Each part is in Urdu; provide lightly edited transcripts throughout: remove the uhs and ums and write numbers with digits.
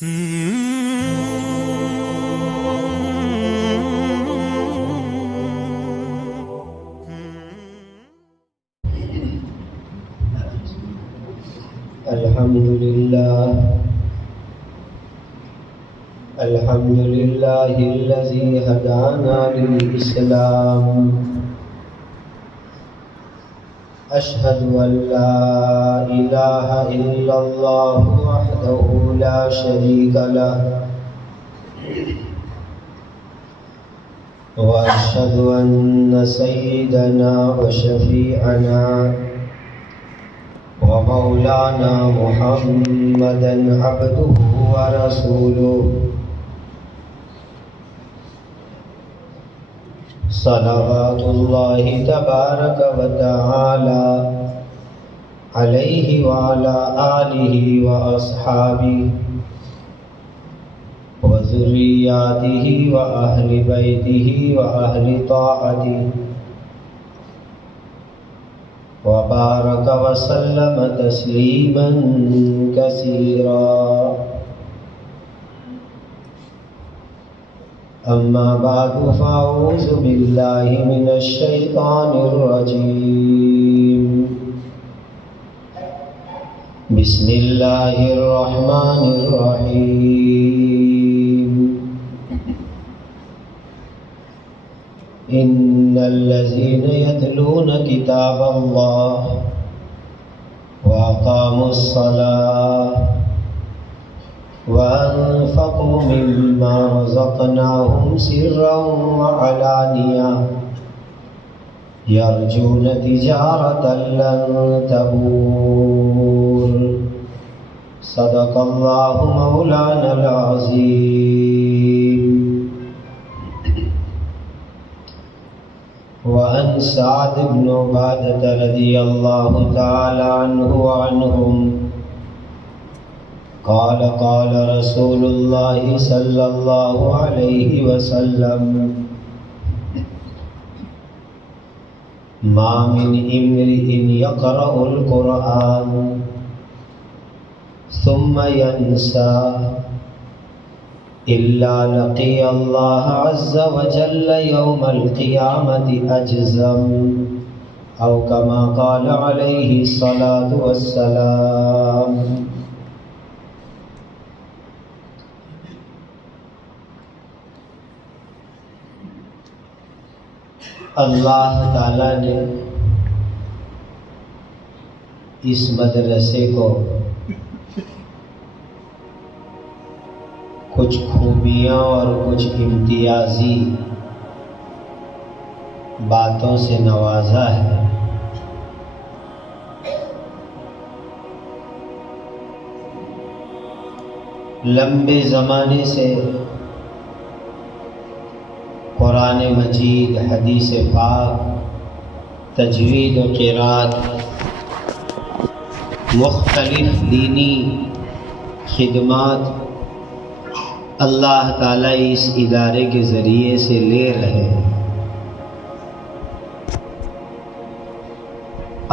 الحمد لله الذي هدانا للإسلام أشهد أن لا إله إلا الله وحده لا شريك له وأشهد أن سيدنا وشفيعنا ومولانا محمدا عبده ورسوله صلوات الله تبارك وتعالى عليه وعلى آله وأصحابه وذرياته وأهل بيته وأهل طاعته وبارك وسلم تسليما كثيرا. أما بعد فأعوذ بالله من الشيطان الرجيم. بسم الله الرحمن الرحيم. إن الذين يتلون كتاب الله وأقاموا الصلاة وأنفقوا مما رزقناهم سرا وعلانية يرجون تجارة لن تبور. صدق الله مولانا العظيم. وعن سعد بن عبادة رضي الله تعالى عنه وعنهم قال قال رسول الله صلى الله عليه وسلم ما من امرئ يقرأ القرآن ثم ينسى إلا لقي الله عز وجل يوم القيامة أجزم أو كما قال عليه الصلاة والسلام. اللہ تعالیٰ نے اس مدرسے کو کچھ خوبیاں اور کچھ امتیازی باتوں سے نوازا ہے. لمبے زمانے سے قرآن مجید، حدیث پاک، تجوید و قرات، مختلف دینی خدمات اللہ تعالیٰ اس ادارے کے ذریعے سے لے رہے ہیں.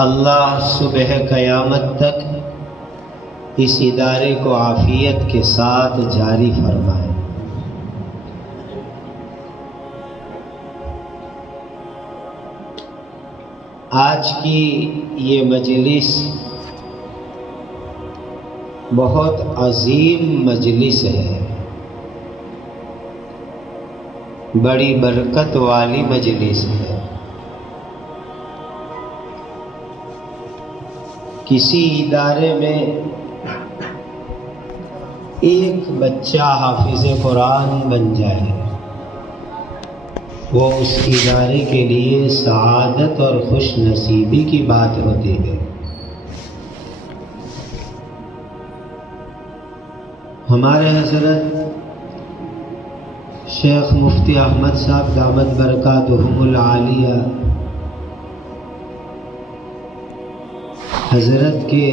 اللہ صبح قیامت تک اس ادارے کو عافیت کے ساتھ جاری فرمائے. آج کی یہ مجلس بہت عظیم مجلس ہے، بڑی برکت والی مجلس ہے. کسی ادارے میں ایک بچہ حافظ قرآن بن جائے، وہ اس ادارے کے لیے سعادت اور خوش نصیبی کی بات ہوتی ہے. ہمارے حضرت شیخ مفتی احمد صاحب دامت برکاتہم العالیہ حضرت کے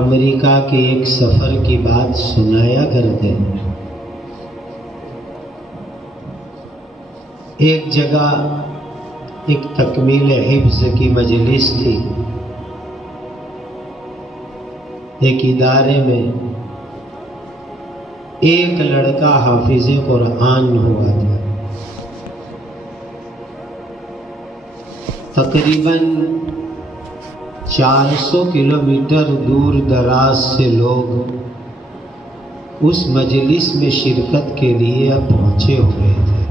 امریکہ کے ایک سفر کی بات سنایا کرتے ہیں. ایک جگہ ایک تکمیل حفظ کی مجلس تھی، ایک ادارے میں ایک لڑکا حافظ قرآن ہوا تھا. تقریباً 400 کلومیٹر دور دراز سے لوگ اس مجلس میں شرکت کے لیے اب پہنچے ہوئے تھے.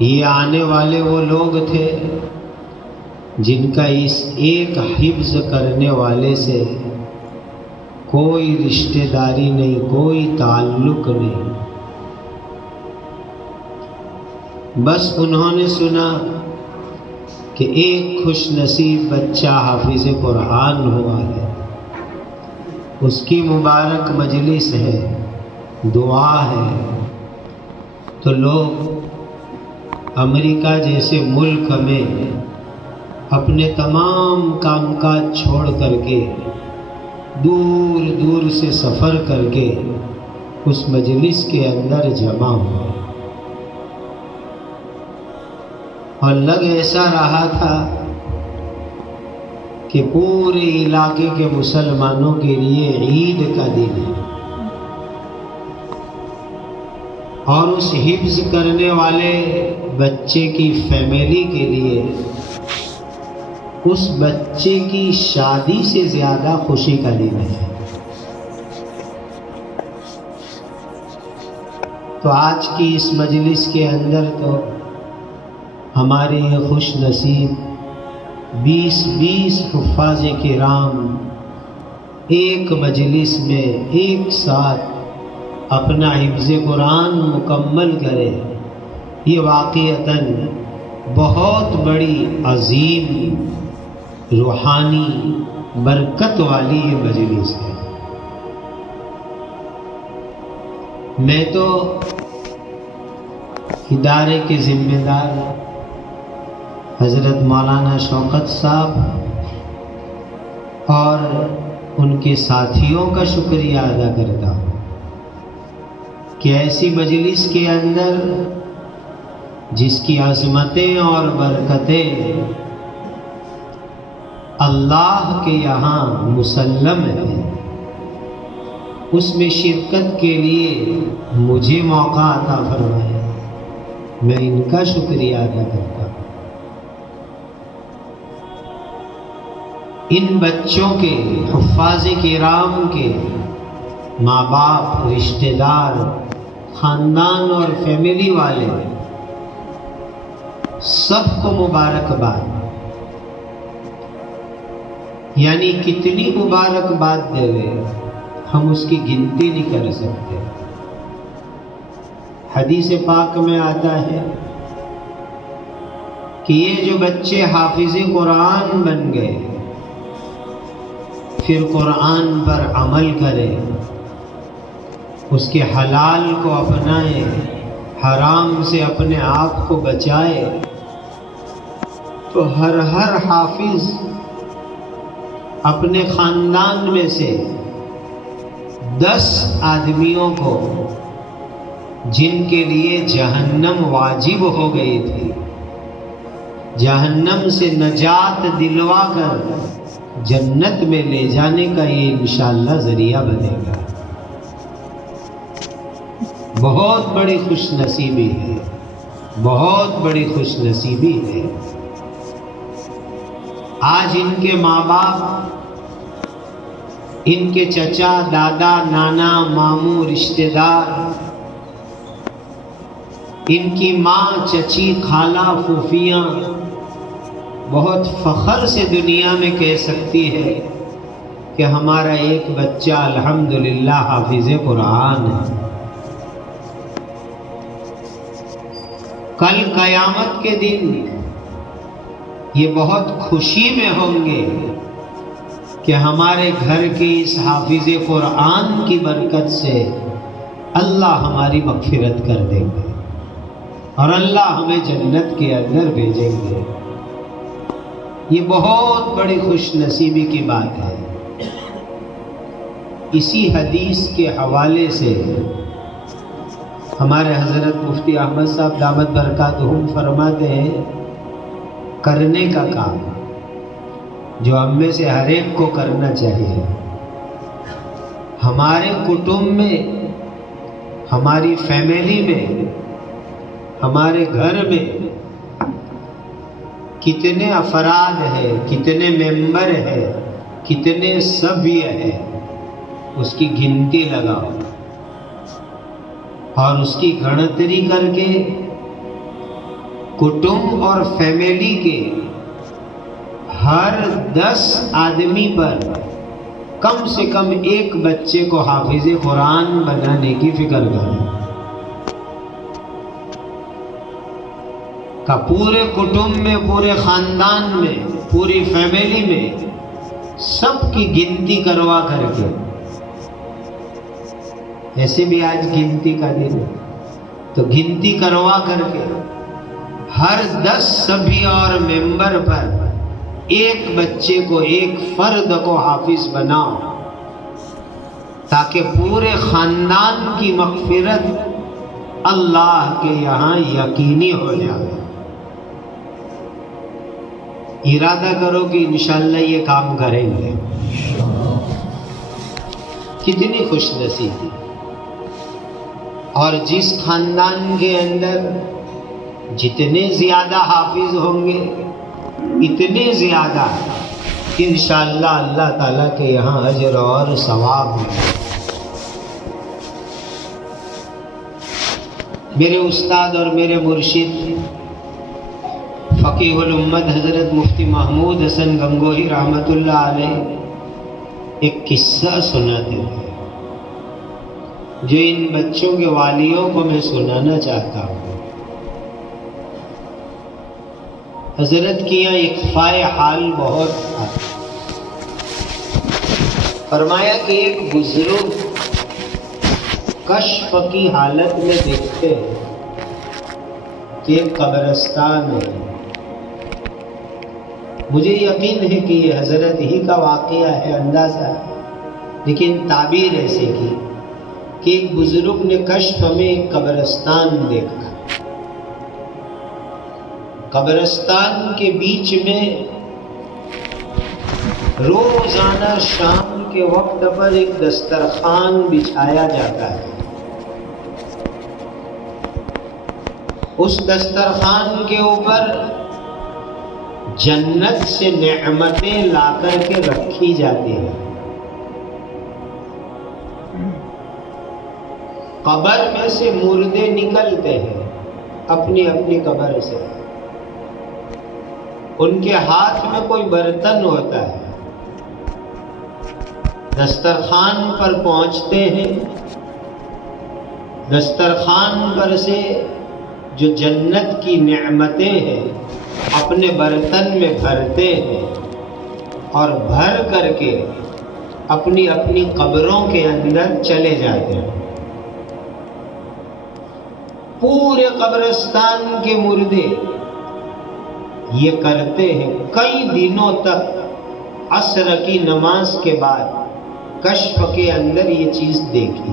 یہ آنے والے وہ لوگ تھے جن کا اس ایک حفظ کرنے والے سے کوئی رشتہ داری نہیں، کوئی تعلق نہیں. بس انہوں نے سنا کہ ایک خوش نصیب بچہ حافظ قرآن ہوا ہے، اس کی مبارک مجلس ہے، دعا ہے. تو لوگ امریکہ جیسے ملک میں اپنے تمام کام کاج چھوڑ کر کے دور دور سے سفر کر کے اس مجلس کے اندر جمع ہوئے. اور لگ ایسا رہا تھا کہ پورے علاقے کے مسلمانوں کے لیے عید کا دن ہے، اور اس حفظ کرنے والے بچے کی فیملی کے لیے اس بچے کی شادی سے زیادہ خوشی کا دن ہے. تو آج کی اس مجلس کے اندر تو ہمارے یہ خوش نصیب 20 حفاظ کرام ایک مجلس میں ایک ساتھ اپنا حفظ قرآن مکمل کرے، یہ واقعتاً بہت بڑی عظیم روحانی برکت والی یہ مجلس ہے. میں تو ادارے کے ذمہ دار حضرت مولانا شوکت صاحب اور ان کے ساتھیوں کا شکریہ ادا کرتا ہوں کہ ایسی مجلس کے اندر جس کی عظمتیں اور برکتیں اللہ کے یہاں مسلم ہیں، اس میں شرکت کے لیے مجھے موقع عطا فرمائے، میں ان کا شکریہ ادا کرتا ہوں. ان بچوں کے، حفاظ کرام کے ماں باپ، رشتہ دار، خاندان اور فیملی والے سب کو مبارکباد. یعنی کتنی مبارکباد دے گئے ہم اس کی گنتی نہیں کر سکتے. حدیث پاک میں آتا ہے کہ یہ جو بچے حافظ قرآن بن گئے، پھر قرآن پر عمل کرے، اس کے حلال کو اپنائے، حرام سے اپنے آپ کو بچائے، تو ہر حافظ اپنے خاندان میں سے 10 آدمیوں کو جن کے لیے جہنم واجب ہو گئی تھی، جہنم سے نجات دلوا کر جنت میں لے جانے کا یہ انشاءاللہ ذریعہ بنے گا. بہت بڑی خوش نصیبی ہے، بہت بڑی خوش نصیبی ہے. آج ان کے ماں باپ، ان کے چچا، دادا، نانا، ماموں، رشتہ دار، ان کی ماں، چچی، خالہ، پھوپھیاں بہت فخر سے دنیا میں کہہ سکتی ہے کہ ہمارا ایک بچہ الحمدللہ حافظ قرآن ہے. کل قیامت کے دن یہ بہت خوشی میں ہوں گے کہ ہمارے گھر کی اس حافظ قرآن کی برکت سے اللہ ہماری مغفرت کر دیں گے اور اللہ ہمیں جنت کے اندر بھیجیں گے. یہ بہت بڑی خوش نصیبی کی بات ہے. اسی حدیث کے حوالے سے ہمارے حضرت مفتی احمد صاحب دامت برکاتہم فرماتے ہیں، کرنے کا کام جو ہم میں سے ہر ایک کو کرنا چاہیے، ہمارے کٹمب میں، ہماری فیملی میں، ہمارے گھر میں کتنے افراد ہیں، کتنے ممبر ہیں، کتنے سبھی ہیں، اس کی گنتی لگاؤ اور اس کی گنتری کر کے کٹمب اور فیملی کے ہر 10 آدمی پر کم سے کم ایک بچے کو حافظ قرآن بنانے کی فکر کریں کہ پورے کٹمب میں، پورے خاندان میں، پوری فیملی میں سب کی گنتی کروا کر کے، ایسے بھی آج گنتی کا دن ہے، تو گنتی کروا کر کے ہر 10 سبھی اور ممبر پر ایک بچے کو، ایک فرد کو حافظ بناؤ، تاکہ پورے خاندان کی مغفرت اللہ کے یہاں یقینی ہو جائے۔ ارادہ کرو کہ انشاءاللہ یہ کام کریں گے۔ کتنی خوش نصیبی، اور جس خاندان کے اندر جتنے زیادہ حافظ ہوں گے اتنے زیادہ انشاءاللہ اللہ تعالیٰ کے یہاں اجر اور ثواب ہے۔ میرے استاد اور میرے مرشد فقیہ الامت حضرت مفتی محمود حسن گنگوہی رحمۃ اللہ علیہ ایک قصہ سناتے ہیں جو ان بچوں کے والیوں کو میں سنانا چاہتا ہوں۔ حضرت کی یہاں اخفاء حال بہت تھا۔ فرمایا کہ ایک بزرگ کشف کی حالت میں دیکھتے ہیں کہ ایک قبرستان ہے۔ مجھے یقین ہے کہ یہ حضرت ہی کا واقعہ ہے، اندازہ، لیکن تعبیر ایسے کی کہ ایک بزرگ نے کشف میں ایک قبرستان دیکھا۔ قبرستان کے بیچ میں روزانہ شام کے وقت پر ایک دسترخوان بچھایا جاتا ہے۔ اس دسترخوان کے اوپر جنت سے نعمتیں لا کر کے رکھی جاتی ہیں۔ قبر میں سے مردے نکلتے ہیں اپنی اپنی قبر سے، ان کے ہاتھ میں کوئی برتن ہوتا ہے، دسترخوان پر پہنچتے ہیں، دسترخوان پر سے جو جنت کی نعمتیں ہیں اپنے برتن میں بھرتے ہیں اور بھر کر کے اپنی اپنی قبروں کے اندر چلے جاتے ہیں۔ پورے قبرستان کے مردے یہ کرتے ہیں کئی دنوں تک۔ عصر کی نماز کے بعد کشف کے اندر یہ چیز دیکھی۔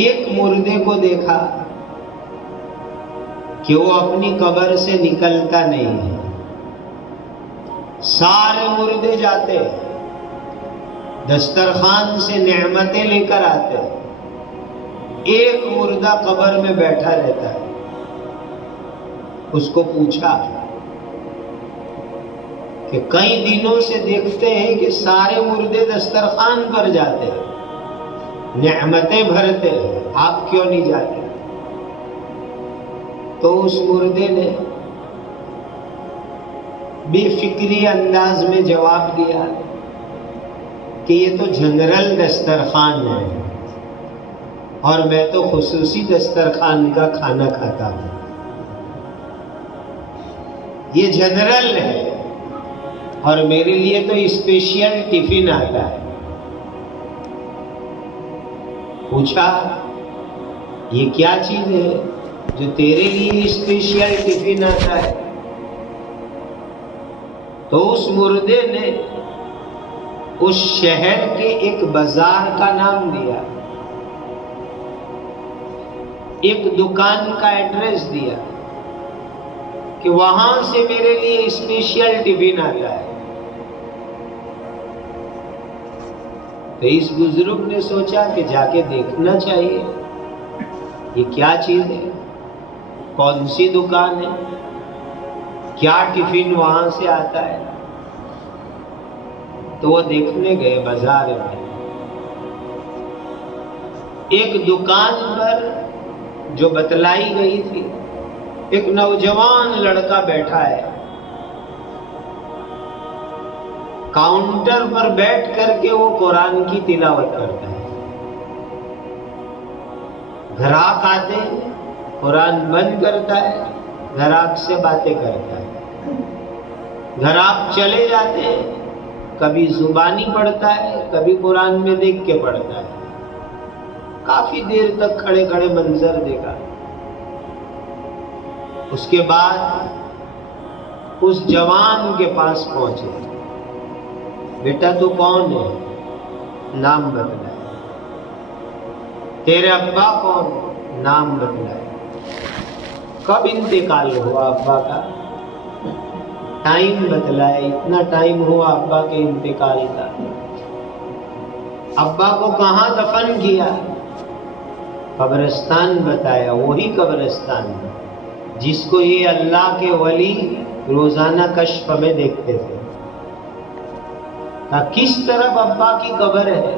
ایک مردے کو دیکھا کہ وہ اپنی قبر سے نکلتا نہیں ہے، سارے مردے جاتے دسترخوان سے نعمتیں لے کر آتے، ایک مردہ قبر میں بیٹھا رہتا ہے۔ اس کو پوچھا کہ کئی دنوں سے دیکھتے ہیں کہ سارے مردے دسترخوان پر جاتے ہیں، نعمتیں بھرتے ہیں، آپ کیوں نہیں جاتے؟ تو اس مردے نے بے فکری انداز میں جواب دیا کہ یہ تو جنرل دسترخوان ہے اور میں تو خصوصی دسترخوان کا کھانا کھاتا ہوں، یہ جنرل ہے اور میرے لیے تو اسپیشل ٹفن آتا ہے۔ پوچھا یہ کیا چیز ہے جو تیرے لیے اسپیشل ٹفن آتا ہے؟ تو اس مردے نے اس شہر کے ایک بازار کا نام دیا، ایک دکان کا ایڈریس دیا کہ وہاں سے میرے لیے اسپیشل ٹفن آتا ہے۔ تو اس بزرگ نے سوچا کہ جا کے دیکھنا چاہیے یہ کیا چیز ہے، کون سی دکان ہے، کیا ٹفن وہاں سے آتا ہے۔ تو وہ دیکھنے گئے بازار میں، ایک دکان پر جو بتلائی گئی تھی ایک نوجوان لڑکا بیٹھا ہے، کاؤنٹر پر بیٹھ کر کے وہ قرآن کی تلاوت کرتا ہے۔ گراہک آتے ہیں، قرآن بند کرتا ہے، گراہک سے باتیں کرتا ہے۔ گراہک چلے جاتے ہیں، کبھی زبانی پڑھتا ہے، کبھی قرآن میں دیکھ کے پڑھتا ہے۔ کافی دیر تک کھڑے کھڑے منظر دیکھا۔ اس کے بعد اس جوان کے پاس پہنچے، بیٹا تو کون ہے؟ نام بتلائے۔ تیرے ابا کون؟ نام بتلائے۔ کب انتقال ہوا ابا کا؟ ٹائم بتلائے، اتنا ٹائم ہوا ابا کے انتقال کا۔ ابا کو کہاں دفن کیا؟ قبرستان بتایا، وہی قبرستان جس کو یہ اللہ کے ولی روزانہ کشف میں دیکھتے تھے۔ کس طرف ابا کی قبر ہے؟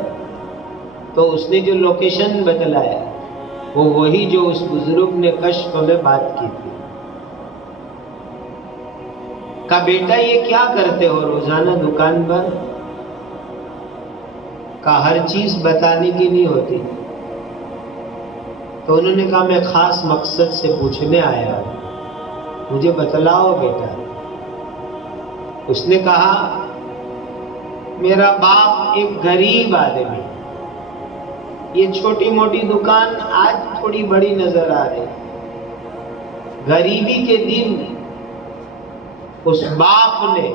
تو اس نے جو لوکیشن بتلایا وہ وہی جو اس بزرگ نے کشف میں بات کی تھی۔ کہا بیٹا یہ کیا کرتے ہو روزانہ دکان پر؟ کہا ہر چیز بتانے کی نہیں ہوتی۔ تو انہوں نے کہا میں خاص مقصد سے پوچھنے آیا ہوں، مجھے بتلاؤ بیٹا۔ اس نے کہا میرا باپ ایک غریب آدمی، یہ چھوٹی موٹی دکان آج تھوڑی بڑی نظر آ رہی، غریبی کے دن اس باپ نے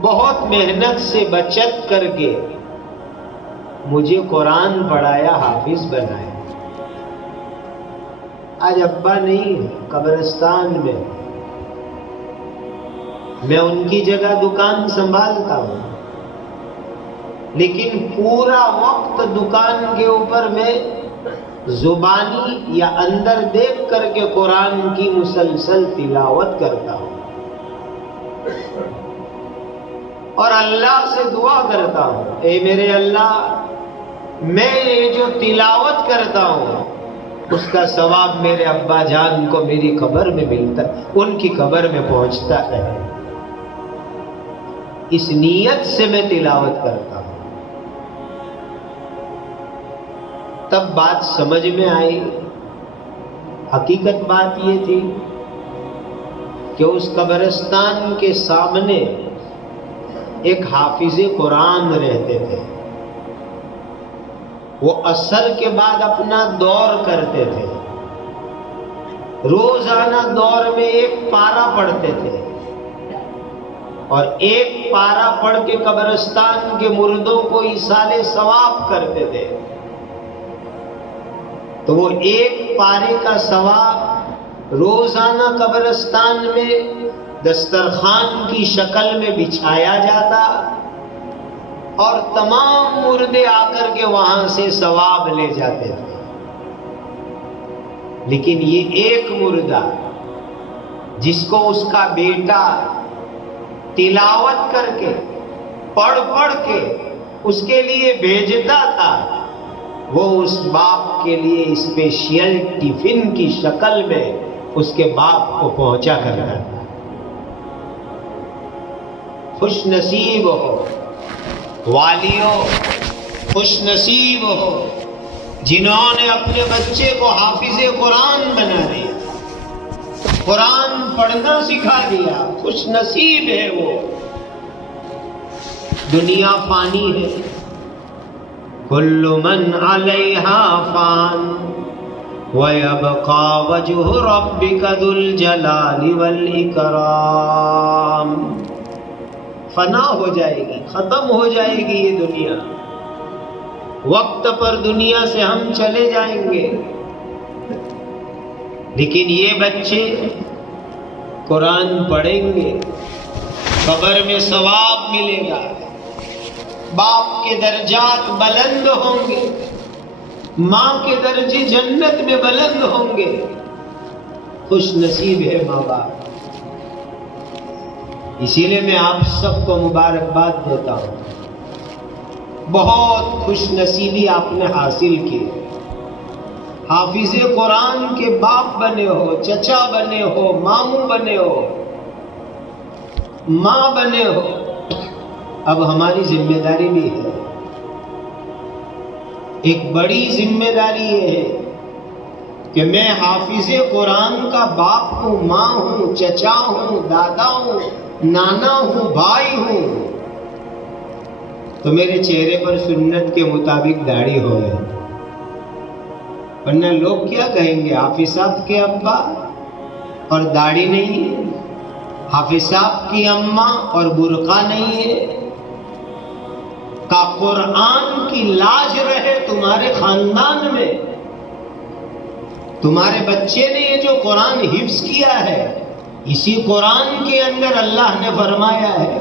بہت محنت سے بچت کر کے مجھے قرآن پڑھایا، حافظ بنایا۔ آج ابا نہیں، قبرستان میں ان کی جگہ دکان سنبھالتا ہوں، لیکن پورا وقت دکان کے اوپر میں زبانی یا اندر دیکھ کر کے قرآن کی مسلسل تلاوت کرتا ہوں اور اللہ سے دعا کرتا ہوں، اے میرے اللہ، میں یہ جو تلاوت کرتا ہوں اس کا ثواب میرے ابا جان کو میری قبر میں ملتا ہے، ان کی قبر میں پہنچتا ہے۔ اس نیت سے میں تلاوت کرتا ہوں۔ تب بات سمجھ میں آئی، حقیقت بات یہ تھی کہ اس قبرستان کے سامنے ایک حافظ قرآن رہتے تھے، وہ عصر کے بعد اپنا دور کرتے تھے، روزانہ دور میں ایک پارہ پڑھتے تھے اور ایک پارہ پڑھ کے قبرستان کے مردوں کو ایصال ثواب کرتے تھے۔ تو وہ ایک پارے کا ثواب روزانہ قبرستان میں دسترخوان کی شکل میں بچھایا جاتا اور تمام مردے آ کر کے وہاں سے ثواب لے جاتے تھے۔ لیکن یہ ایک مردہ جس کو اس کا بیٹا تلاوت کر کے پڑھ کے اس کے لیے بھیجتا تھا، وہ اس باپ کے لیے اسپیشل ٹفن کی شکل میں اس کے باپ کو پہنچا کرتا تھا۔ خوش نصیب ہو والیوں، خوش نصیب ہو جنہوں نے اپنے بچے کو حافظ قرآن بنا دیا، قرآن پڑھنا سکھا دیا، خوش نصیب ہے وہ۔ دنیا فانی ہے، کل من علیہا فان وَيَبْقَى وَجْهُ رَبِّكَ ذُو الْجَلَالِ وَالْإِكْرَامِ۔ فنا ہو جائے گی، ختم ہو جائے گی یہ دنیا، وقت پر دنیا سے ہم چلے جائیں گے، لیکن یہ بچے قرآن پڑھیں گے، قبر میں ثواب ملے گا، باپ کے درجات بلند ہوں گے، ماں کے درجے جنت میں بلند ہوں گے۔ خوش نصیب ہے ماں باپ۔ اسی لیے میں آپ سب کو مبارکباد دیتا ہوں، بہت خوش نصیبی آپ نے حاصل کی۔ حافظ قرآن کے باپ بنے ہو، چچا بنے ہو، ماموں بنے ہو، ماں بنے ہو۔ اب ہماری ذمہ داری بھی ہے، ایک بڑی ذمہ داری یہ ہے کہ میں حافظ قرآن کا باپ ہوں، ماں ہوں، چچا ہوں، دادا ہوں، نانا ہوں، بھائی ہوں، تو میرے چہرے پر سنت کے مطابق داڑھی ہو گئے، ورنہ لوگ کیا کہیں گے؟ حافظ صاحب کے ابا اور داڑھی نہیں ہے، حافظ صاحب کی اماں اور برقع نہیں ہے۔ کا قرآن کی لاج رہے تمہارے خاندان میں، تمہارے بچے نے یہ جو قرآن حفظ کیا ہے، اسی قرآن کے اندر اللہ نے فرمایا ہے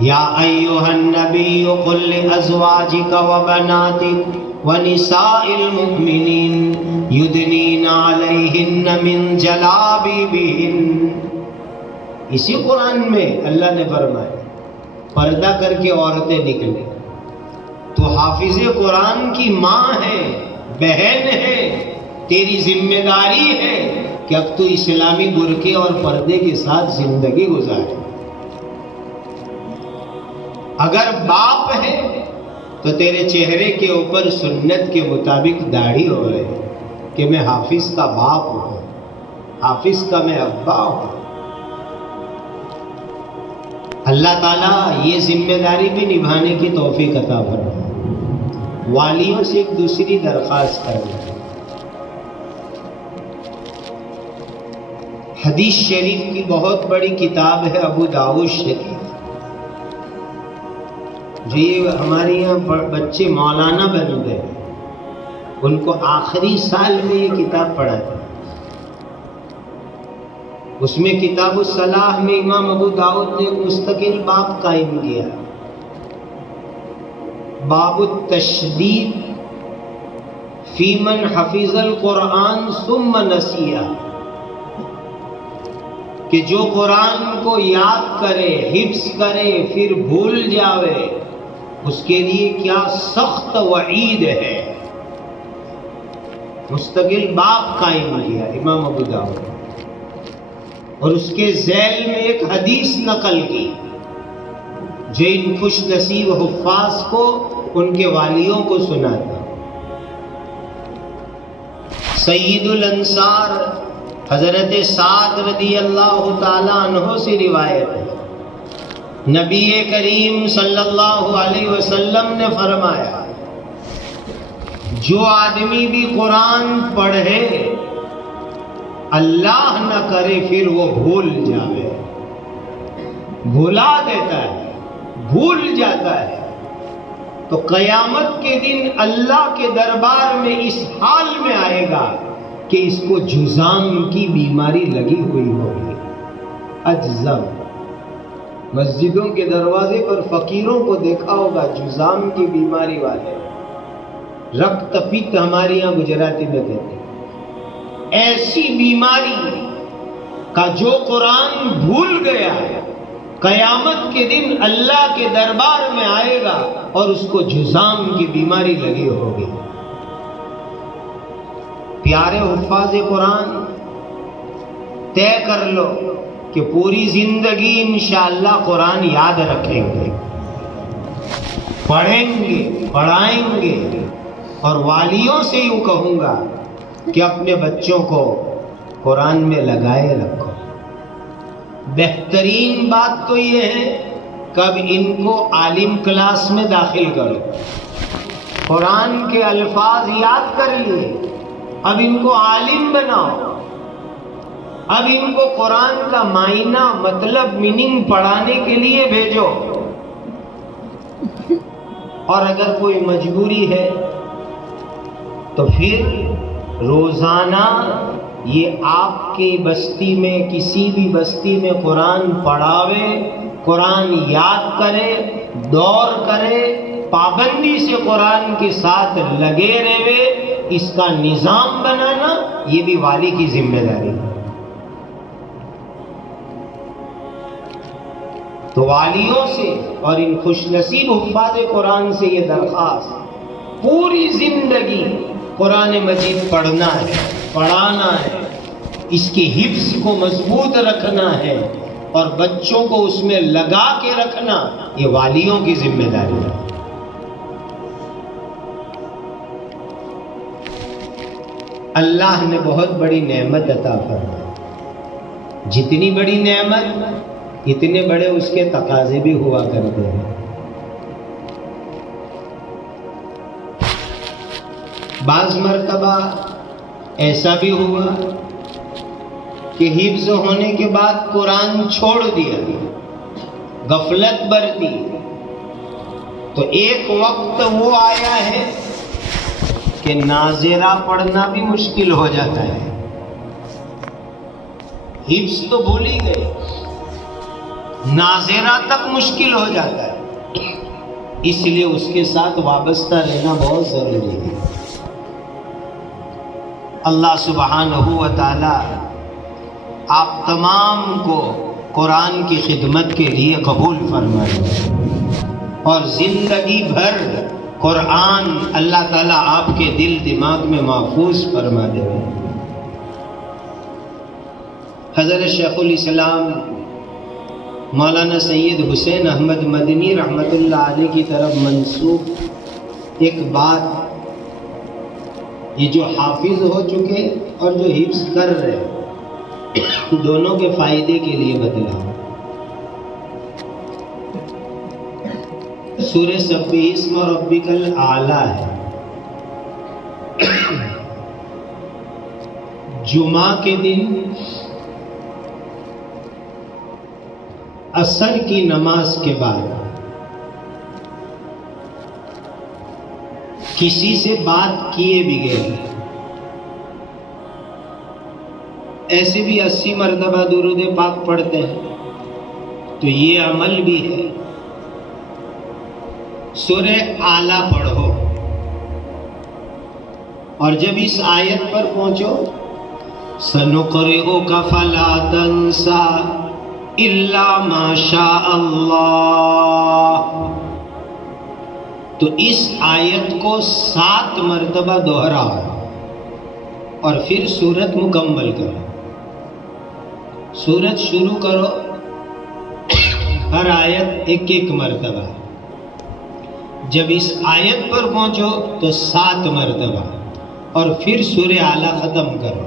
یا ایھا النبی قل لازواجک وبناتک ونساء المؤمنین یدنین علیہن من جلابیبہن۔ اسی قرآن میں اللہ نے فرمایا پردہ کر کے عورتیں نکلیں۔ تو حافظ قرآن کی ماں ہے، بہن ہے، تیری ذمہ داری ہے کہ اب تو اسلامی برقعے اور پردے کے ساتھ زندگی گزارے۔ اگر باپ ہے تو تیرے چہرے کے اوپر سنت کے مطابق داڑھی ہو رہے کہ میں حافظ کا باپ ہوں، حافظ کا میں ابا ہوں۔ اللہ تعالیٰ یہ ذمہ داری بھی نبھانے کی توفیق عطا فرمائے۔ والیوں سے ایک دوسری درخواست کرنا ہے، حدیث شریف کی بہت بڑی کتاب ہے ابو داؤد شریف، جو یہ ہمارے یہاں بچے مولانا بن گئے، ان کو آخری سال میں یہ کتاب پڑھاتے ہیں۔ اس میں کتاب الصلاح میں امام ابو داؤد نے ایک مستقل باب قائم کیا، باب التشدید فی من حفظ القرآن ثم نسیہ، کہ جو قرآن کو یاد کرے، حفظ کرے، پھر بھول جاوے، اس کے لیے کیا سخت وعید ہے۔ مستقل باب قائم کیا امام ابو داؤد، اور اس کے ذیل میں ایک حدیث نقل کی جو ان خوش نصیب حفاظ کو ان کے والیوں کو سناتا۔ سید الانصار حضرت سعد رضی اللہ تعالی عنہ سے روایت ہے، نبی کریم صلی اللہ علیہ وسلم نے فرمایا جو آدمی بھی قرآن پڑھے اللہ نہ کرے پھر وہ بھول جاوے، بھلا دیتا ہے، بھول جاتا ہے، تو قیامت کے دن اللہ کے دربار میں اس حال میں آئے گا کہ اس کو جذام کی بیماری لگی ہوئی ہوگی۔ اجزم، مسجدوں کے دروازے پر فقیروں کو دیکھا ہوگا جذام کی بیماری والے، رکت پت ہمارے یہاں گجراتی میں کہتے ہیں۔ ایسی بیماری کا جو قرآن بھول گیا قیامت کے دن اللہ کے دربار میں آئے گا اور اس کو جذام کی بیماری لگی ہوگی۔ پیارے حفاظ قرآن، طے کر لو کہ پوری زندگی انشاءاللہ قرآن یاد رکھیں گے، پڑھیں گے، پڑھائیں گے، اور والیوں سے یوں کہوں گا کہ اپنے بچوں کو قرآن میں لگائے رکھو۔ بہترین بات تو یہ ہے کہ اب ان کو عالم کلاس میں داخل کرو، قرآن کے الفاظ یاد کر لیے، اب ان کو عالم بناؤ، اب ان کو قرآن کا معنی، مطلب، میننگ پڑھانے کے لیے بھیجو۔ اور اگر کوئی مجبوری ہے تو پھر روزانہ یہ آپ کی بستی میں کسی بھی بستی میں قرآن پڑھاوے، قرآن یاد کرے، دور کرے، پابندی سے قرآن کے ساتھ لگے رہے، اس کا نظام بنانا یہ بھی والی کی ذمہ داری ہے۔ تو والیوں سے اور ان خوش نصیب حفاظ قرآن سے یہ درخواست، پوری زندگی قرآن مجید پڑھنا ہے، پڑھانا ہے، اس کی حفظ کو مضبوط رکھنا ہے اور بچوں کو اس میں لگا کے رکھنا یہ والیوں کی ذمہ داری ہے۔ اللہ نے بہت بڑی نعمت عطا فرمائی، جتنی بڑی نعمت اتنے بڑے اس کے تقاضے بھی ہوا کرتے ہیں۔ بعض مرتبہ ایسا بھی ہوا کہ حفظ ہونے کے بعد قرآن چھوڑ دیا، غفلت برتی، تو ایک وقت وہ آیا ہے کہ ناظرہ پڑھنا بھی مشکل ہو جاتا ہے۔ حفظ تو بھول ہی گئے، ناظرہ تک مشکل ہو جاتا ہے، اس لیے اس کے ساتھ وابستہ رہنا بہت ضروری ہے۔ اللہ سبحانہ و تعالی آپ تمام کو قرآن کی خدمت کے لیے قبول فرمائے اور زندگی بھر قرآن اللہ تعالیٰ آپ کے دل دماغ میں محفوظ فرما دے۔ حضرت شیخ الاسلام مولانا سید حسین احمد مدنی رحمۃ اللہ علیہ کی طرف منسوب ایک بات، یہ جو حافظ ہو چکے اور جو حفظ کر رہے دونوں کے فائدے کے لیے بتلا۔ سورہ سبح اسم ربک الاعلی ہے، جمعہ کے دن عصر کی نماز کے بعد کسی سے بات کیے بغیر ایسے بھی 80 مرتبہ درود پاک پڑھتے ہیں، تو یہ عمل بھی ہے۔ سورہ اعلیٰ پڑھو اور جب اس آیت پر پہنچو سَنُقْرِئُكَ فَلَا تَنْسَى إِلَّا مَا شَاءَ اللَّهُ، تو اس آیت کو 7 مرتبہ دوہرا اور پھر سورت مکمل کرو۔ سورت شروع کرو، ہر آیت ایک ایک مرتبہ، جب اس آیت پر پہنچو تو 7 مرتبہ اور پھر سورہ اعلیٰ ختم کرو۔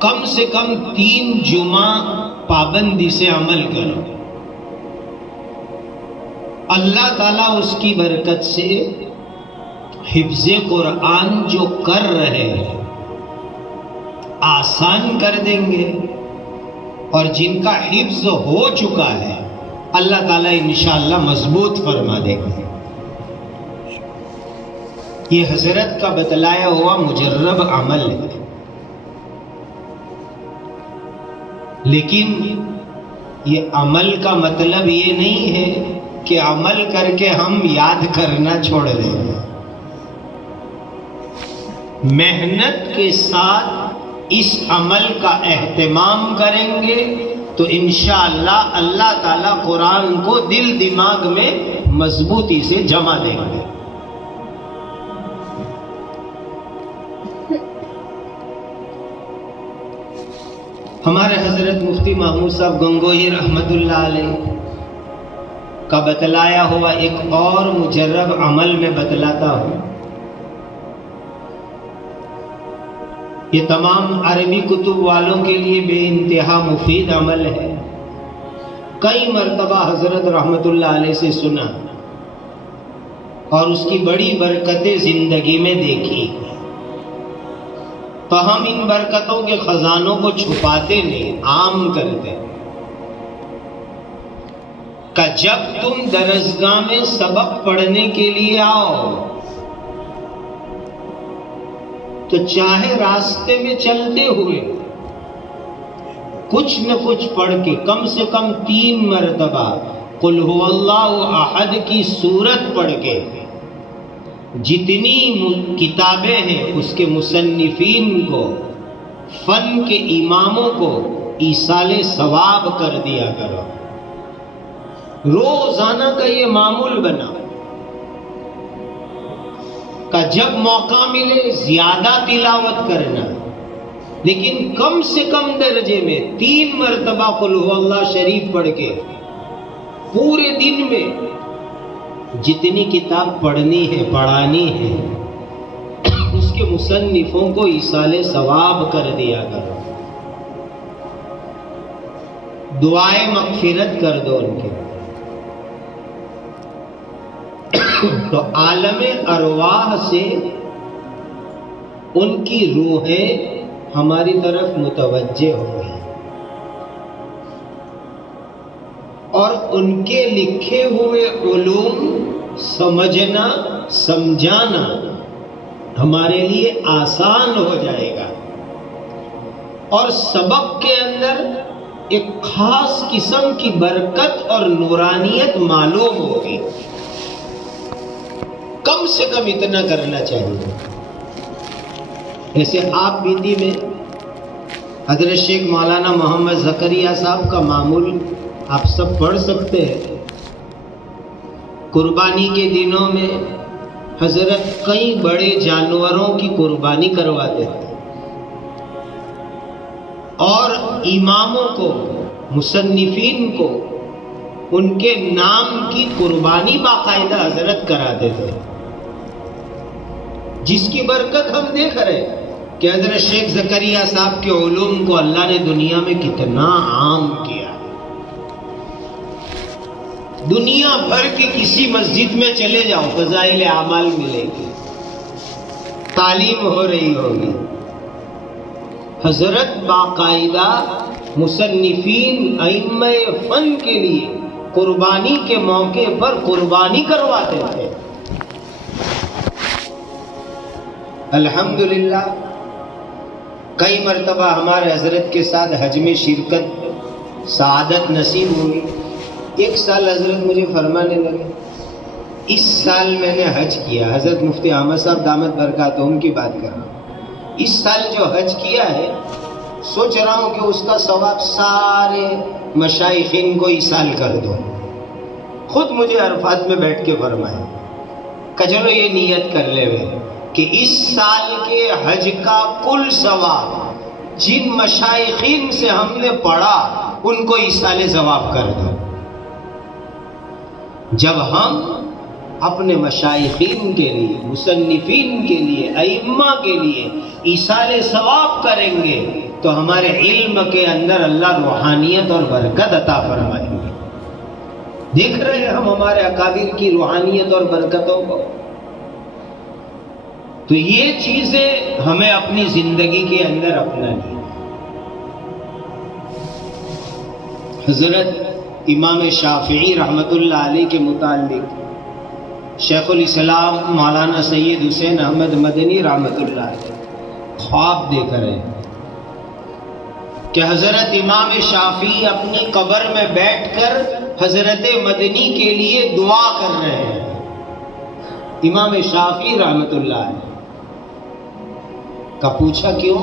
کم سے کم 3 جمعہ پابندی سے عمل کرو، اللہ تعالیٰ اس کی برکت سے حفظ قرآن جو کر رہے ہیں آسان کر دیں گے، اور جن کا حفظ ہو چکا ہے اللہ تعالیٰ انشاءاللہ مضبوط فرما دیں گے۔ یہ حضرت کا بتلایا ہوا مجرب عمل ہے، لیکن یہ عمل کا مطلب یہ نہیں ہے کہ عمل کر کے ہم یاد کرنا چھوڑ دیں گے۔ محنت کے ساتھ اس عمل کا اہتمام کریں گے تو انشاءاللہ اللہ تعالیٰ قرآن کو دل دماغ میں مضبوطی سے جمع دیں گے۔ ہمارے حضرت مفتی محمود صاحب گنگوہی رحمۃ اللہ علیہ کا بتلایا ہوا ایک اور مجرب عمل میں بتلاتا ہوں۔ یہ تمام عربی کتب والوں کے لیے بے انتہا مفید عمل ہے، کئی مرتبہ حضرت رحمۃ اللہ علیہ سے سنا اور اس کی بڑی برکتیں زندگی میں دیکھی، تو ہم ان برکتوں کے خزانوں کو چھپاتے نہیں، عام کرتے کہ جب تم درسگاہ میں سبق پڑھنے کے لیے آؤ تو چاہے راستے میں چلتے ہوئے کچھ نہ کچھ پڑھ کے کم سے کم 3 مرتبہ قل هو اللہ احد کی سورت پڑھ کے، جتنی کتابیں ہیں اس کے مصنفین کو، فن کے اماموں کو ایصال ثواب کر دیا کرو۔ روزانہ کا یہ معمول بنا کہ جب موقع ملے زیادہ تلاوت کرنا، لیکن کم سے کم درجے میں 3 مرتبہ قل هو اللہ شریف پڑھ کے پورے دن میں جتنی کتاب پڑھنی ہے پڑھانی ہے اس کے مصنفوں کو ایصال ثواب کر دیا کرو، دعائے مغفرت کر دو ان کے۔ تو عالم ارواح سے ان کی روحیں ہماری طرف متوجہ ہو گئی اور ان کے لکھے ہوئے علوم سمجھنا سمجھانا ہمارے لیے آسان ہو جائے گا، اور سبق کے اندر ایک خاص قسم کی برکت اور نورانیت معلوم ہوگی۔ کم سے کم اتنا کرنا چاہیے۔ ایسے آپ بیتی میں حضرت شیخ مولانا محمد زکریا صاحب کا معمول آپ سب پڑھ سکتے ہیں۔ قربانی کے دنوں میں حضرت کئی بڑے جانوروں کی قربانی کرواتے تھے، اور اماموں کو، مصنفین کو ان کے نام کی قربانی باقاعدہ حضرت کراتے تھے، جس کی برکت ہم دیکھ رہے ہیں کہ حضرت شیخ زکریا صاحب کے علوم کو اللہ نے دنیا میں کتنا عام کیا۔ دنیا بھر کی کسی مسجد میں چلے جاؤ فضائل اعمال ملے گی، تعلیم ہو رہی ہوگی۔ حضرت باقاعدہ مصنفین ائمہ فن کے لیے قربانی کے موقع پر قربانی کرواتے تھے۔ الحمدللہ کئی مرتبہ ہمارے حضرت کے ساتھ حج میں شرکت سعادت نصیب ہوئی۔ ایک سال حضرت مجھے فرمانے لگے، اس سال میں نے حج کیا، حضرت مفتی احمد صاحب دامت برکاتہم کی بات کر رہا ہوں، اس سال جو حج کیا ہے سوچ رہا ہوں کہ اس کا ثواب سارے مشائخین کو ایصال کر دو۔ خود مجھے عرفات میں بیٹھ کے فرمایا کہ چلو یہ نیت کر لے ہوئے کہ اس سال کے حج کا کل ثواب جن مشائخین سے ہم نے پڑھا ان کو ایصال ثواب کر دو۔ جب ہم اپنے مشائخین کے لیے، مصنفین کے لیے، ائمہ کے لیے ایصال ثواب کریں گے تو ہمارے علم کے اندر اللہ روحانیت اور برکت عطا فرمائیں گے۔ دیکھ رہے ہیں ہم ہمارے اکابر کی روحانیت اور برکتوں کو۔ تو یہ چیزیں ہمیں اپنی زندگی کے اندر اپنانی ہے۔ حضرت امام شافعی رحمۃ اللہ علیہ کے متعلق شیخ الاسلام مولانا سید حسین احمد مدنی رحمۃ اللہ علیہ خواب دیکھ رہے ہیں کہ حضرت امام شافعی اپنی قبر میں بیٹھ کر حضرت مدنی کے لیے دعا کر رہے ہیں۔ امام شافعی رحمۃ اللہ علیہ کا پوچھا کیوں؟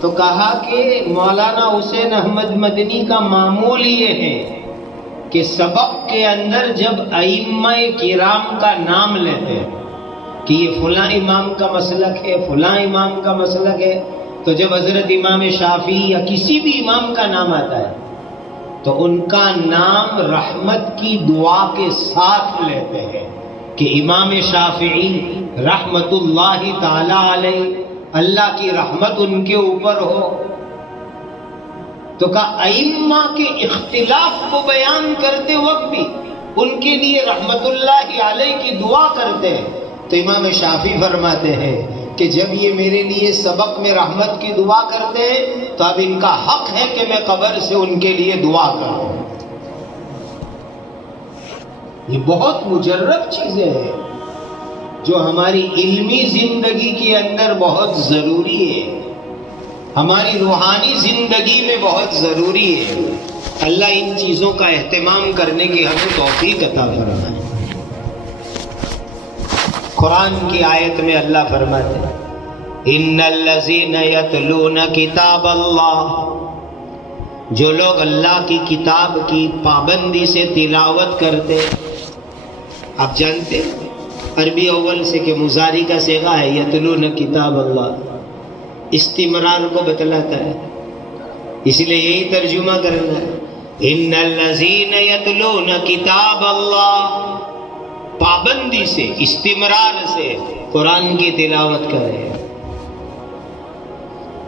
تو کہا کہ مولانا حسین احمد مدنی کا معمول یہ ہے کہ سبق کے اندر جب ائمہ کرام کا نام لیتے ہیں کہ یہ فلاں امام کا مسلک ہے، فلاں امام کا مسلک ہے، تو جب حضرت امام شافعی یا کسی بھی امام کا نام آتا ہے تو ان کا نام رحمت کی دعا کے ساتھ لیتے ہیں کہ امام شافعی رحمت اللہ تعالی علیہ، اللہ کی رحمت ان کے اوپر ہو۔ تو کہا ائمہ کے اختلاف کو بیان کرتے وقت بھی ان کے لیے رحمت اللہ علیہ کی دعا کرتے ہیں۔ تو امام شافعی فرماتے ہیں کہ جب یہ میرے لیے سبق میں رحمت کی دعا کرتے ہیں تو اب ان کا حق ہے کہ میں قبر سے ان کے لیے دعا کروں۔ یہ بہت مجرب چیزیں ہیں۔ جو ہماری علمی زندگی کے اندر بہت ضروری ہے، ہماری روحانی زندگی میں بہت ضروری ہے، اللہ ان چیزوں کا اہتمام کرنے کی ہمیں توفیق عطا فرمائے۔ قرآن کی آیت میں اللہ فرماتے ہیں ان الذین یتلون کتاب اللہ، جو لوگ اللہ کی کتاب کی پابندی سے تلاوت کرتے، آپ جانتے عربی اول سے کہ مضارع کا صیغہ ہے یتلون کتاب اللہ، استمرار کو بتلاتا ہے، اس لیے یہی ترجمہ کرنا ہے ان الذین یتلون کتاب اللہ، پابندی سے استمرار سے قرآن کی تلاوت کرے۔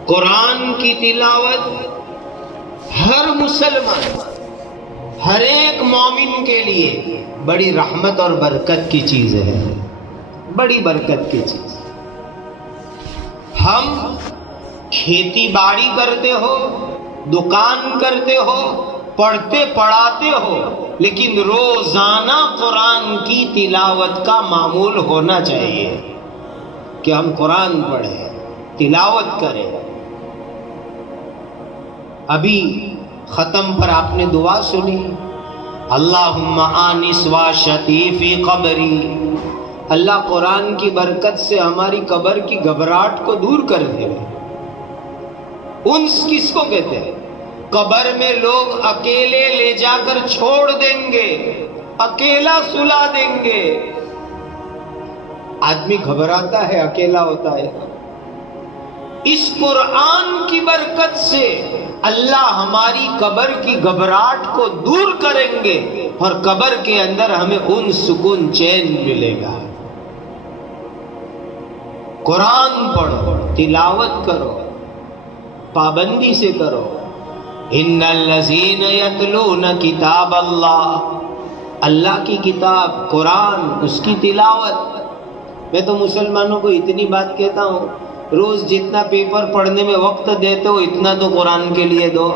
قرآن کی تلاوت ہر مسلمان، ہر ایک مومن کے لیے بڑی رحمت اور برکت کی چیز ہے، بڑی برکت کی چیز۔ ہم کھیتی باڑی کرتے ہو، دکان کرتے ہو، پڑھتے پڑھاتے ہو، لیکن روزانہ قرآن کی تلاوت کا معمول ہونا چاہیے کہ ہم قرآن پڑھیں، تلاوت کریں۔ ابھی ختم پر آپ نے دعا سنی اللہم آنس واشتی فی قبری، اللہ قرآن کی برکت سے ہماری قبر کی گھبراہٹ کو دور کر دے۔ انس کس کو کہتے ہیں؟ قبر میں لوگ اکیلے لے جا کر چھوڑ دیں گے، اکیلا سلا دیں گے، آدمی گھبراتا ہے، اکیلا ہوتا ہے۔ اس قرآن کی برکت سے اللہ ہماری قبر کی گھبراہٹ کو دور کریں گے اور قبر کے اندر ہمیں ان سکون چین ملے گا۔ قرآن پڑھو، تلاوت کرو، پابندی سے کرو۔ ان الذین یتلون کتاب اللہ، اللہ کی کتاب قرآن، اس کی تلاوت۔ میں تو مسلمانوں کو اتنی بات کہتا ہوں، روز جتنا پیپر پڑھنے میں وقت دیتے ہو اتنا تو قرآن کے لیے دو،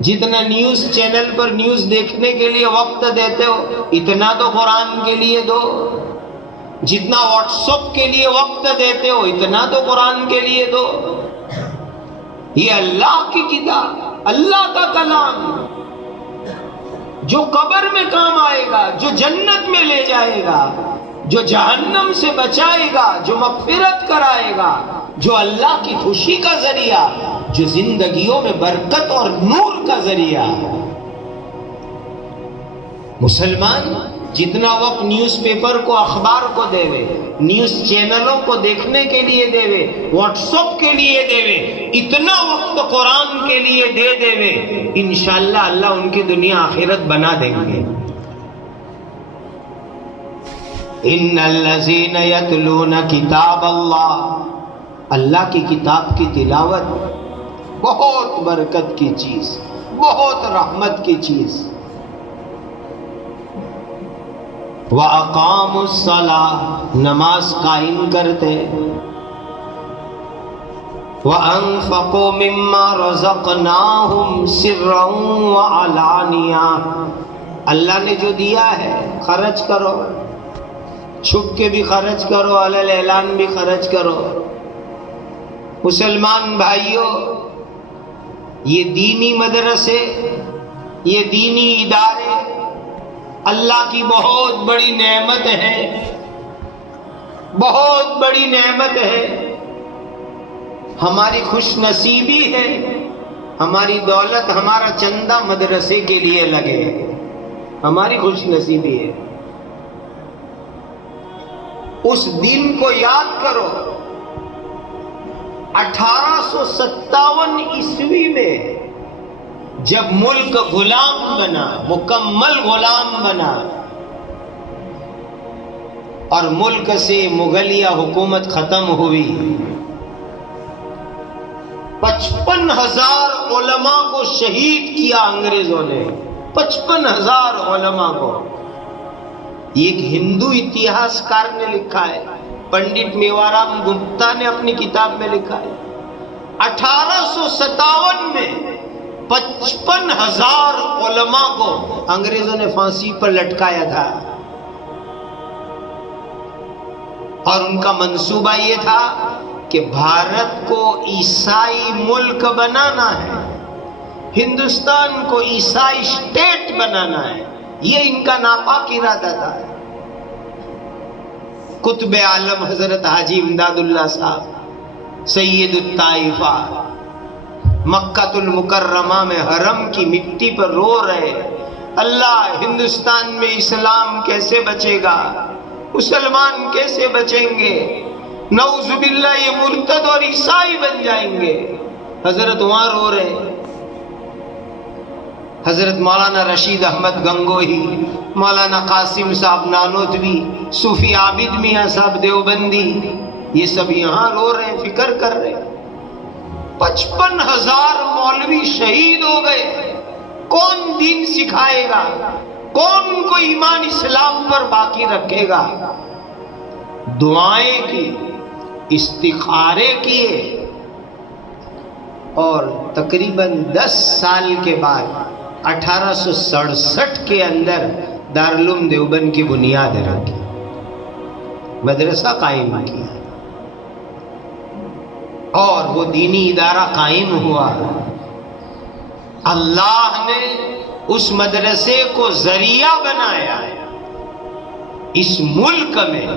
جتنا نیوز چینل پر نیوز دیکھنے کے لیے وقت دیتے ہو اتنا تو قرآن کے لیے دو، جتنا واٹس ایپ کے لیے وقت دیتے ہو اتنا تو قرآن کے لیے دو۔ یہ اللہ کی کتاب، اللہ کا کلام، جو قبر میں کام آئے گا، جو جنت میں لے جائے گا، جو جہنم سے بچائے گا، جو مغفرت کرائے گا، جو اللہ کی خوشی کا ذریعہ، جو زندگیوں میں برکت اور نور کا ذریعہ۔ مسلمان جتنا وقت نیوز پیپر کو، اخبار کو دے وے، نیوز چینلوں کو دیکھنے کے لیے دے وے، واٹس ایپ کے لیے دے وے، اتنا وقت قرآن کے لیے دے دے وے، انشاءاللہ اللہ ان کی دنیا آخرت بنا دیں گے۔ ان الذین یتلون کتاب اللہ، اللہ کی کتاب کی تلاوت بہت برکت کی چیز، بہت رحمت کی چیز۔ وَأَقَامُوا الصَّلَاةَ، نماز قائم کرتے، وَأَنفَقُوا مِمَّا رَزَقْنَاهُمْ سِرًّا وَعَلَانِيَةً، اللہ نے جو دیا ہے خرچ کرو، چھپ کے بھی خرچ کرو، علی اعلان بھی خرچ کرو۔ مسلمان بھائیوں، یہ دینی مدرسے، یہ دینی ادارے اللہ کی بہت بڑی نعمت ہے، بہت بڑی نعمت ہے، ہماری خوش نصیبی ہے، ہماری دولت، ہمارا چندہ مدرسے کے لیے لگے، ہماری خوش نصیبی ہے۔ اس دن کو یاد کرو 1857 عیسوی میں جب ملک غلام بنا، مکمل غلام بنا، اور ملک سے مغلیہ حکومت ختم ہوئی، 55,000 علماء کو شہید کیا انگریزوں نے، 55,000 علماء کو۔ ایک ہندو اتہاس کار نے لکھا ہے، پنڈت میوارام گپتا نے اپنی کتاب میں لکھا ہے، 1857 میں 55,000 علماء کو انگریزوں نے پھانسی پر لٹکایا تھا۔ اور ان کا منصوبہ یہ تھا کہ بھارت کو عیسائی ملک بنانا ہے، ہندوستان کو عیسائی اسٹیٹ بنانا ہے، یہ ان کا ناپاک ارادہ تھا۔ قطب عالم حضرت حاجی امداد اللہ صاحب سید الطائفہ مکہ المکرمہ میں حرم کی مٹی پر رو رہے، اللہ ہندوستان میں اسلام کیسے بچے گا، مسلمان کیسے بچیں گے، نعوذ باللہ یہ مرتد اور عیسائی بن جائیں گے۔ حضرت وہاں رو رہے، حضرت مولانا رشید احمد گنگوہی، مولانا قاسم صاحب نانوتوی، صوفی عابد میاں صاحب دیوبندی، یہ سب یہاں رو رہے، فکر کر رہے۔ 55,000 مولوی شہید ہو گئے، کون دین سکھائے گا، کون ان کو ایمان اسلام پر باقی رکھے گا؟ دعائیں کی، استخارے کیے، اور تقریباً 10 سال کے بعد 1867 کے اندر دارالعلوم دیوبند کی بنیاد رکھی، مدرسہ قائم کیا، اور وہ دینی ادارہ قائم ہوا۔ اللہ نے اس مدرسے کو ذریعہ بنایا اس ملک میں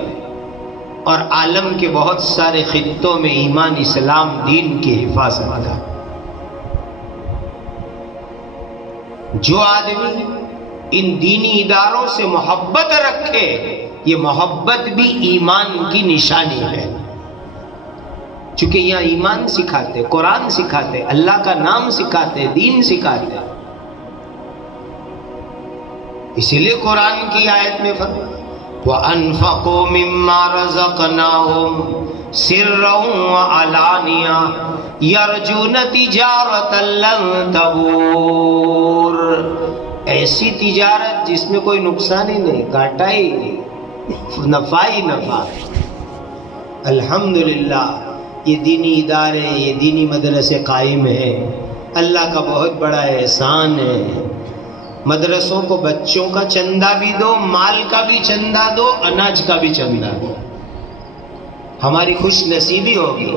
اور عالم کے بہت سارے خطوں میں ایمان اسلام دین کی حفاظت کا۔ جو آدمی ان دینی اداروں سے محبت رکھے، یہ محبت بھی ایمان کی نشانی ہے، چونکہ یہاں ایمان سکھاتے، قرآن سکھاتے، اللہ کا نام سکھاتے، دین سکھاتے۔ اسی لیے قرآن کی آیت میں فرمایا وَأَنفَقُوا مِمَّا رَزَقْنَاهُمْ سِرًّا وَعَلَانِيَةً يَرْجُونَ تِجَارَةً لَن تَبُورَ، ایسی تجارت جس میں کوئی نقصان ہی نہیں، گھاٹا ہی نہیں، نفع ہی نفع۔ الحمدللہ یہ دینی ادارے، یہ دینی مدرسے قائم ہیں، اللہ کا بہت بڑا احسان ہے۔ مدرسوں کو بچوں کا چندہ بھی دو، مال کا بھی چندہ دو، اناج کا بھی چندہ دو، ہماری خوش نصیبی ہوگی۔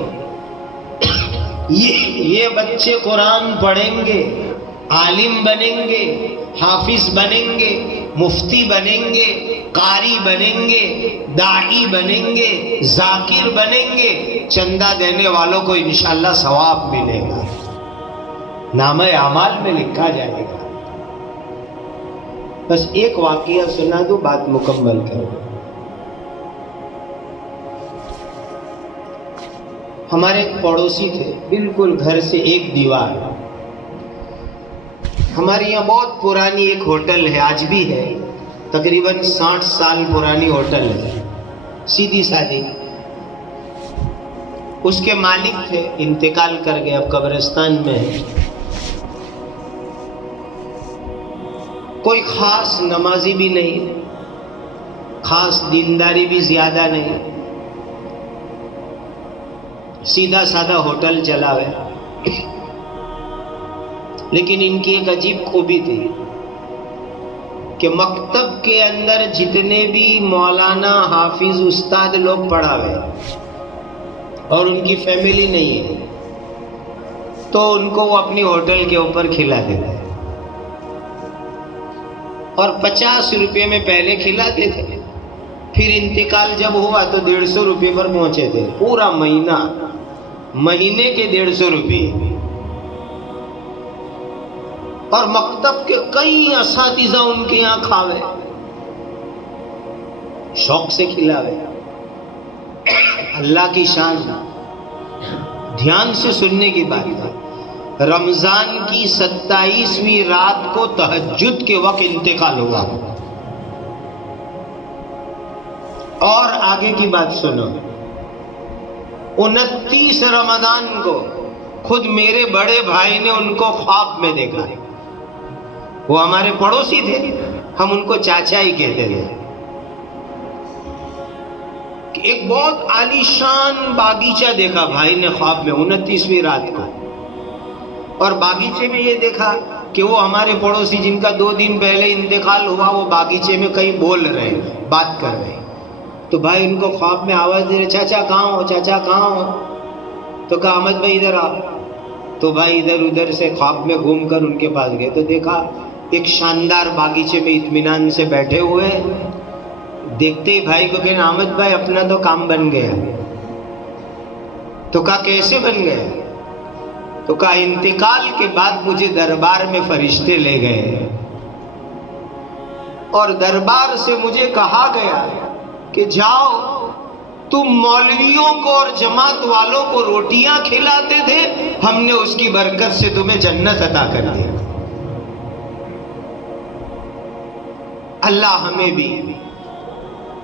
یہ بچے قرآن پڑھیں گے، عالم بنیں گے، حافظ بنیں گے، مفتی بنیں گے، قاری بنیں گے، داعی بنیں گے، ذاکر بنیں گے، چندہ دینے والوں کو انشاءاللہ ثواب ملے گا، نامہ اعمال میں لکھا جائے گا۔ بس ایک واقعہ سنا دو، بات مکمل کرو۔ ہمارے ایک پڑوسی تھے، بالکل گھر سے ایک دیوار۔ ہمارے یہاں بہت پرانی ایک ہوٹل ہے، آج بھی ہے، تقریباً 60 سال پرانی ہوٹل ہے، سیدھی سادی۔ اس کے مالک تھے، انتقال کر گئے، اب قبرستان میں ہے۔ کوئی خاص نمازی بھی نہیں، خاص دینداری بھی زیادہ نہیں، سیدھا سادہ ہوٹل چلاوے۔ لیکن ان کی ایک عجیب خوبی تھی کہ مکتب کے اندر جتنے بھی مولانا، حافظ، استاد لوگ پڑھاوے اور ان کی فیملی نہیں ہے تو ان کو وہ اپنی ہوٹل کے اوپر کھلا دیتے، اور 50 روپے میں پہلے کھلاتے تھے، پھر انتقال جب ہوا تو 150 روپے پر پہنچے تھے، پورا مہینے کے 150 روپے۔ اور مکتب کے کئی اساتذہ ان کے یہاں کھاوے، شوق سے کھلاوے۔ اللہ کی شان، دھیان سے سننے کی بات ہے۔ رمضان کی 27ویں رات کو تہجد کے وقت انتقال ہوا، اور آگے کی بات سنو، 29 رمضان کو خود میرے بڑے بھائی نے ان کو خواب میں دیکھا۔ وہ ہمارے پڑوسی تھے، ہم ان کو چاچا ہی کہتے تھے۔ ایک بہت عالیشان باغیچہ دیکھا بھائی نے خواب میں 29ویں رات کو، اور باغیچے میں یہ دیکھا کہ وہ ہمارے پڑوسی جن کا 2 دن پہلے انتقال ہوا، وہ باغیچے میں کہیں بول رہے ہیں، بات کر رہے ہیں۔ تو بھائی ان کو خواب میں آواز دے رہے، چاچا کہاں ہو، چاچا کہاں ہو؟ تو کہا احمد بھائی ادھر آ. تو بھائی ادھر ادھر سے خواب میں گھوم کر ان کے پاس گئے تو دیکھا ایک شاندار باغیچے میں اطمینان سے بیٹھے ہوئے. دیکھتے ہی بھائی کو کہنا احمد بھائی اپنا تو کام بن گیا. تو کہا کیسے بن گیا؟ تو کہا انتقال کے بعد مجھے دربار میں فرشتے لے گئے اور دربار سے مجھے کہا گیا کہ جاؤ تم مولویوں کو اور جماعت والوں کو روٹیاں کھلاتے تھے، ہم نے اس کی برکت سے تمہیں جنت عطا کر دی. اللہ ہمیں بھی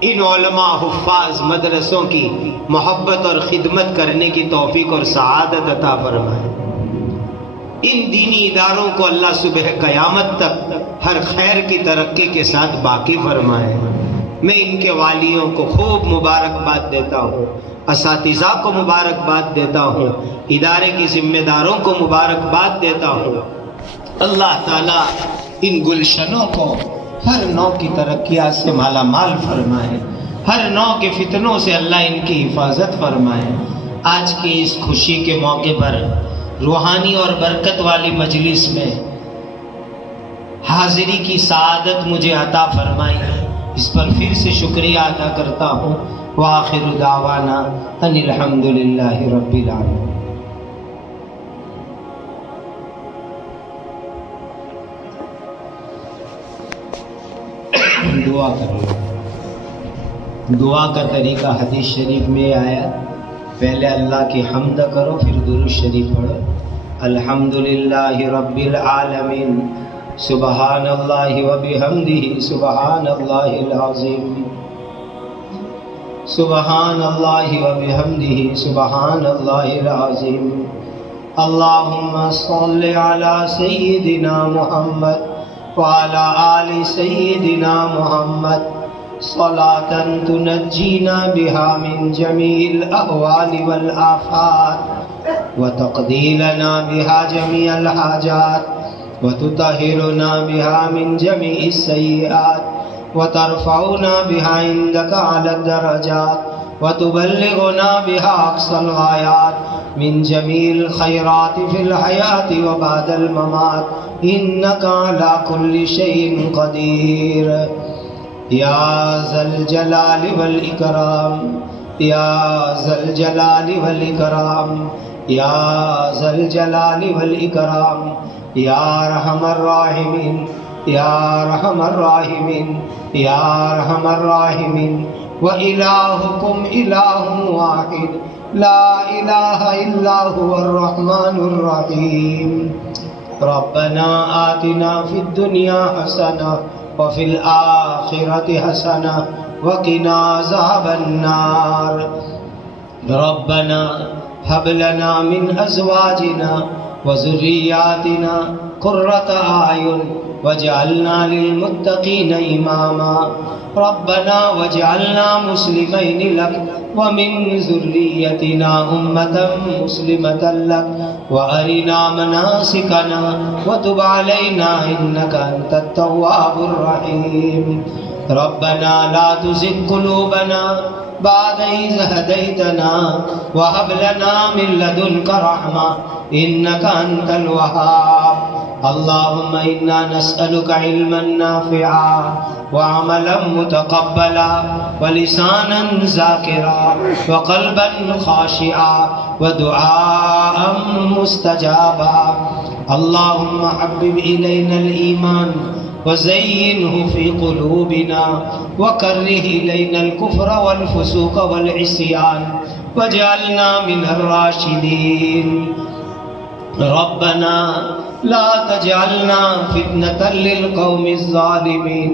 ان علماء حفاظ مدرسوں کی محبت اور خدمت کرنے کی توفیق اور سعادت عطا فرمائے. ان دینی اداروں کو اللہ صبح قیامت تک ہر خیر کی ترقی کے ساتھ باقی فرمائے. میں ان کے والیوں کو خوب مبارکباد دیتا ہوں، اساتذہ کو مبارکباد دیتا ہوں، ادارے کی ذمہ داروں کو مبارکباد دیتا ہوں. اللہ تعالیٰ ان گلشنوں کو ہر نوع کی ترقیات سے مالا مال فرمائے، ہر نوع کے فتنوں سے اللہ ان کی حفاظت فرمائے. آج کی اس خوشی کے موقع پر روحانی اور برکت والی مجلس میں حاضری کی سعادت مجھے عطا فرمائی، اس پر پھر سے شکریہ ادا کرتا ہوں. وآخر دعوانا ان الحمدللہ رب العالمین. دعا کر لو. دعا کا طریقہ حدیث شریف میں آیا، پہلے اللہ کی حمد کرو پھر درود شریف پڑھو. الحمدللہ رب العالمین، سبحان اللہ وبحمدہ، سبحان اللہ العظیم، سبحان اللہ وبحمدہ، سبحان اللہ العظیم. اللہم صل علی سیدنا محمد وعلى آل سيدنا محمد صلاة تنجينا بها من جميع الأهوال والآفات وتقضي لنا بها جميع الحاجات وتطهرنا بها من جميع السيئات وترفعنا بها عندك على الدرجات وتبلغنا بها أقصى الغايات من جميع الخيرات في الحياة وبعد الممات إنك على كل شيء قدير. يا ذا الجلال والإكرام، يا ذا الجلال والإكرام، يا ذا الجلال والإكرام، يا أرحم الراحمين، يا أرحم الراحمين، يا أرحم الراحمين. وإلهكم إله واحد لا إله إلا هو الرحمن الرحيم. ربنا آتنا في الدنيا حسنة وفي الآخرة حسنة وقنا عذاب النار. ربنا هب لنا من أزواجنا وذرياتنا قرة أعين واجعلنا للمتقين إماما. ربنا واجعلنا مسلمين لك ومن ذريتنا أمة مسلمة لك وأرنا مناسكنا وتب علينا إنك أنت التواب الرحيم. ربنا لا تزغ قلوبنا بعد إذ هديتنا وهب لنا من لدنك رحمة إنك أنت الوهاب. اللهم إنا نسألك علما نافعا وعملا متقبلا ولسانا ذاكرا وقلبا خاشعا ودعاء مستجابا. اللهم حبب إلينا الإيمان وزينه في قلوبنا وكره إلينا الكفر والفسوق والعصيان واجعلنا من الراشدين. ربنا لا تجعلنا فتنة للقوم الظالمين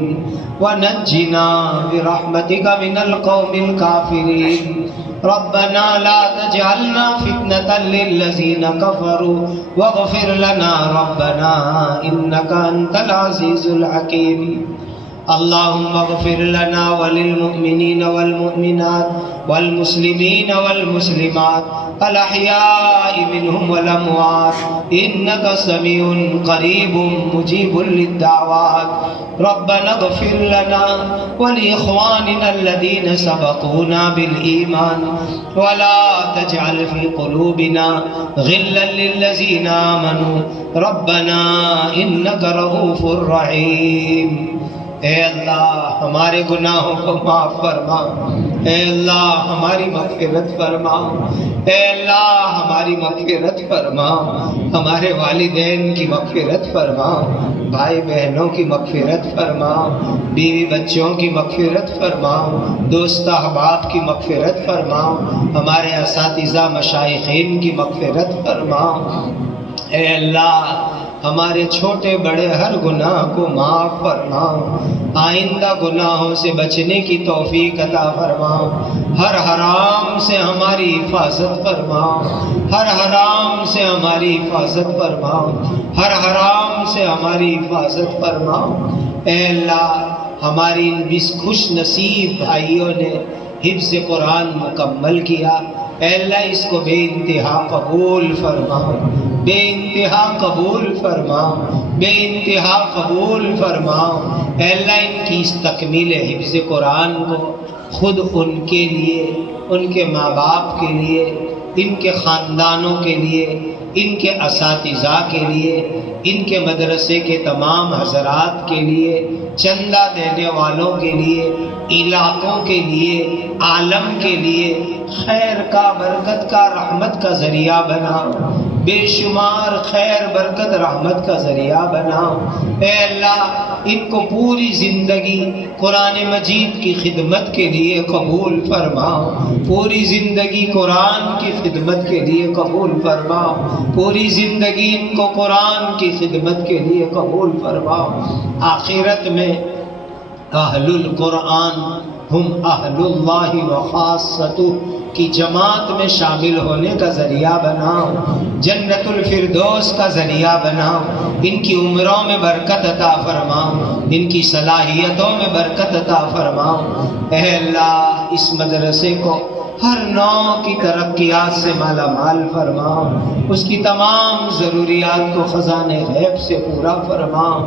ونجنا برحمتك من القوم الكافرين. ربنا لا تجعلنا فتنة للذين كفروا واغفر لنا ربنا إنك أنت العزيز الحكيم. اللهم اغفر لنا وللمؤمنين والمؤمنات والمسلمين والمسلمات الأحياء منهم والأموات إنك سميع قريب مجيب للدعوات ربنا اغفر لنا ولإخواننا الذين سبقونا بالإيمان ولا تجعل في قلوبنا غلا للذين آمنوا ربنا إنك رؤوف رحيم۔ اے اللہ ہمارے گناہوں کو معاف فرما، اے اللہ ہماری مغفرت فرما، اے اللہ ہماری مغفرت فرما، ہمارے والدین کی مغفرت فرما، بھائی بہنوں کی مغفرت فرما، بیوی بچوں کی مغفرت فرما، دوست احباب کی مغفرت فرما، ہمارے اساتذہ مشائخین کی مغفرت فرما۔ اے اللہ ہمارے چھوٹے بڑے ہر گناہ کو معاف فرما، آئندہ گناہوں سے بچنے کی توفیق عطا فرما، ہر حرام سے ہماری حفاظت فرما، ہر حرام سے ہماری حفاظت فرما، ہر حرام سے ہماری حفاظت فرما۔ اے اللہ ہماری ان 20 خوش نصیب بھائیوں نے حفظ قرآن مکمل کیا، اے اللہ اس کو بے انتہا قبول فرما، بے انتہا قبول فرما، بے انتہا قبول فرما۔ اے اللہ ان کی اس تکمیل حفظ قرآن کو خود ان کے لیے، ان کے ماں باپ کے لیے، ان کے خاندانوں کے لیے، ان کے اساتذہ کے لیے، ان کے مدرسے کے تمام حضرات کے لیے، چندہ دینے والوں کے لیے، علاقوں کے لیے، عالم کے لیے خیر کا، برکت کا، رحمت کا ذریعہ بناؤ، بے شمار خیر برکت رحمت کا ذریعہ بناؤ۔ اے اللہ ان کو پوری زندگی قرآن مجید کی خدمت کے لیے قبول فرماؤ، پوری زندگی قرآن کی خدمت کے لیے قبول فرماؤ، پوری زندگی ان کو قرآن کی خدمت کے لیے قبول فرماؤ۔ آخرت میں اہل القرآن ہم اہل اللہ وخاصتہ کی جماعت میں شامل ہونے کا ذریعہ بناؤ، جنت الفردوس کا ذریعہ بناؤ، ان کی عمروں میں برکت عطا فرماؤ، ان کی صلاحیتوں میں برکت عطا فرماؤ۔ اے اللہ اس مدرسے کو ہر نوع کی ترقیات سے مالا مال فرماؤ، اس کی تمام ضروریات کو خزانے غیب سے پورا فرماؤ۔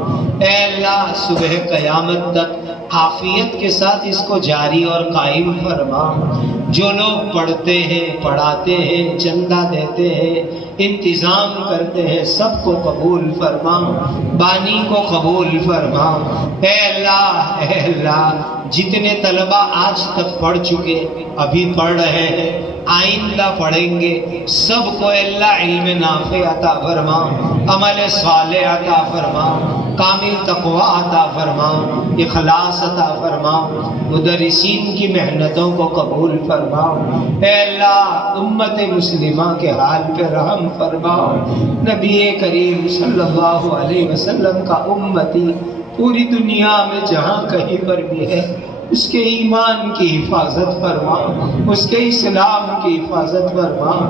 اے اللہ صبح قیامت تک عافیت کے ساتھ اس کو جاری اور قائم فرماؤ۔ جو لوگ پڑھتے ہیں، پڑھاتے ہیں، چندہ دیتے ہیں، انتظام کرتے ہیں، سب کو قبول فرماؤ، بانی کو قبول فرماؤ۔ اے اللہ جتنے طلبہ آج تک پڑھ چکے، ابھی پڑھ رہے ہیں، آئندہ پڑھیں گے، سب کو اللہ علم نافع عطا فرماؤ، عمل صالح عطا فرماؤ، کامل تقوی عطا فرماؤ، اخلاص عطا فرماؤ، مدرسین کی محنتوں کو قبول فرماؤ۔ اے اللہ امت مسلمہ کے حال پہ رحم فرماؤ۔ نبی کریم صلی اللہ علیہ وسلم کا امتی پوری دنیا میں جہاں کہیں پر بھی ہے، اس کے ایمان کی حفاظت فرماؤ، اس کے اسلام کی حفاظت فرماؤ،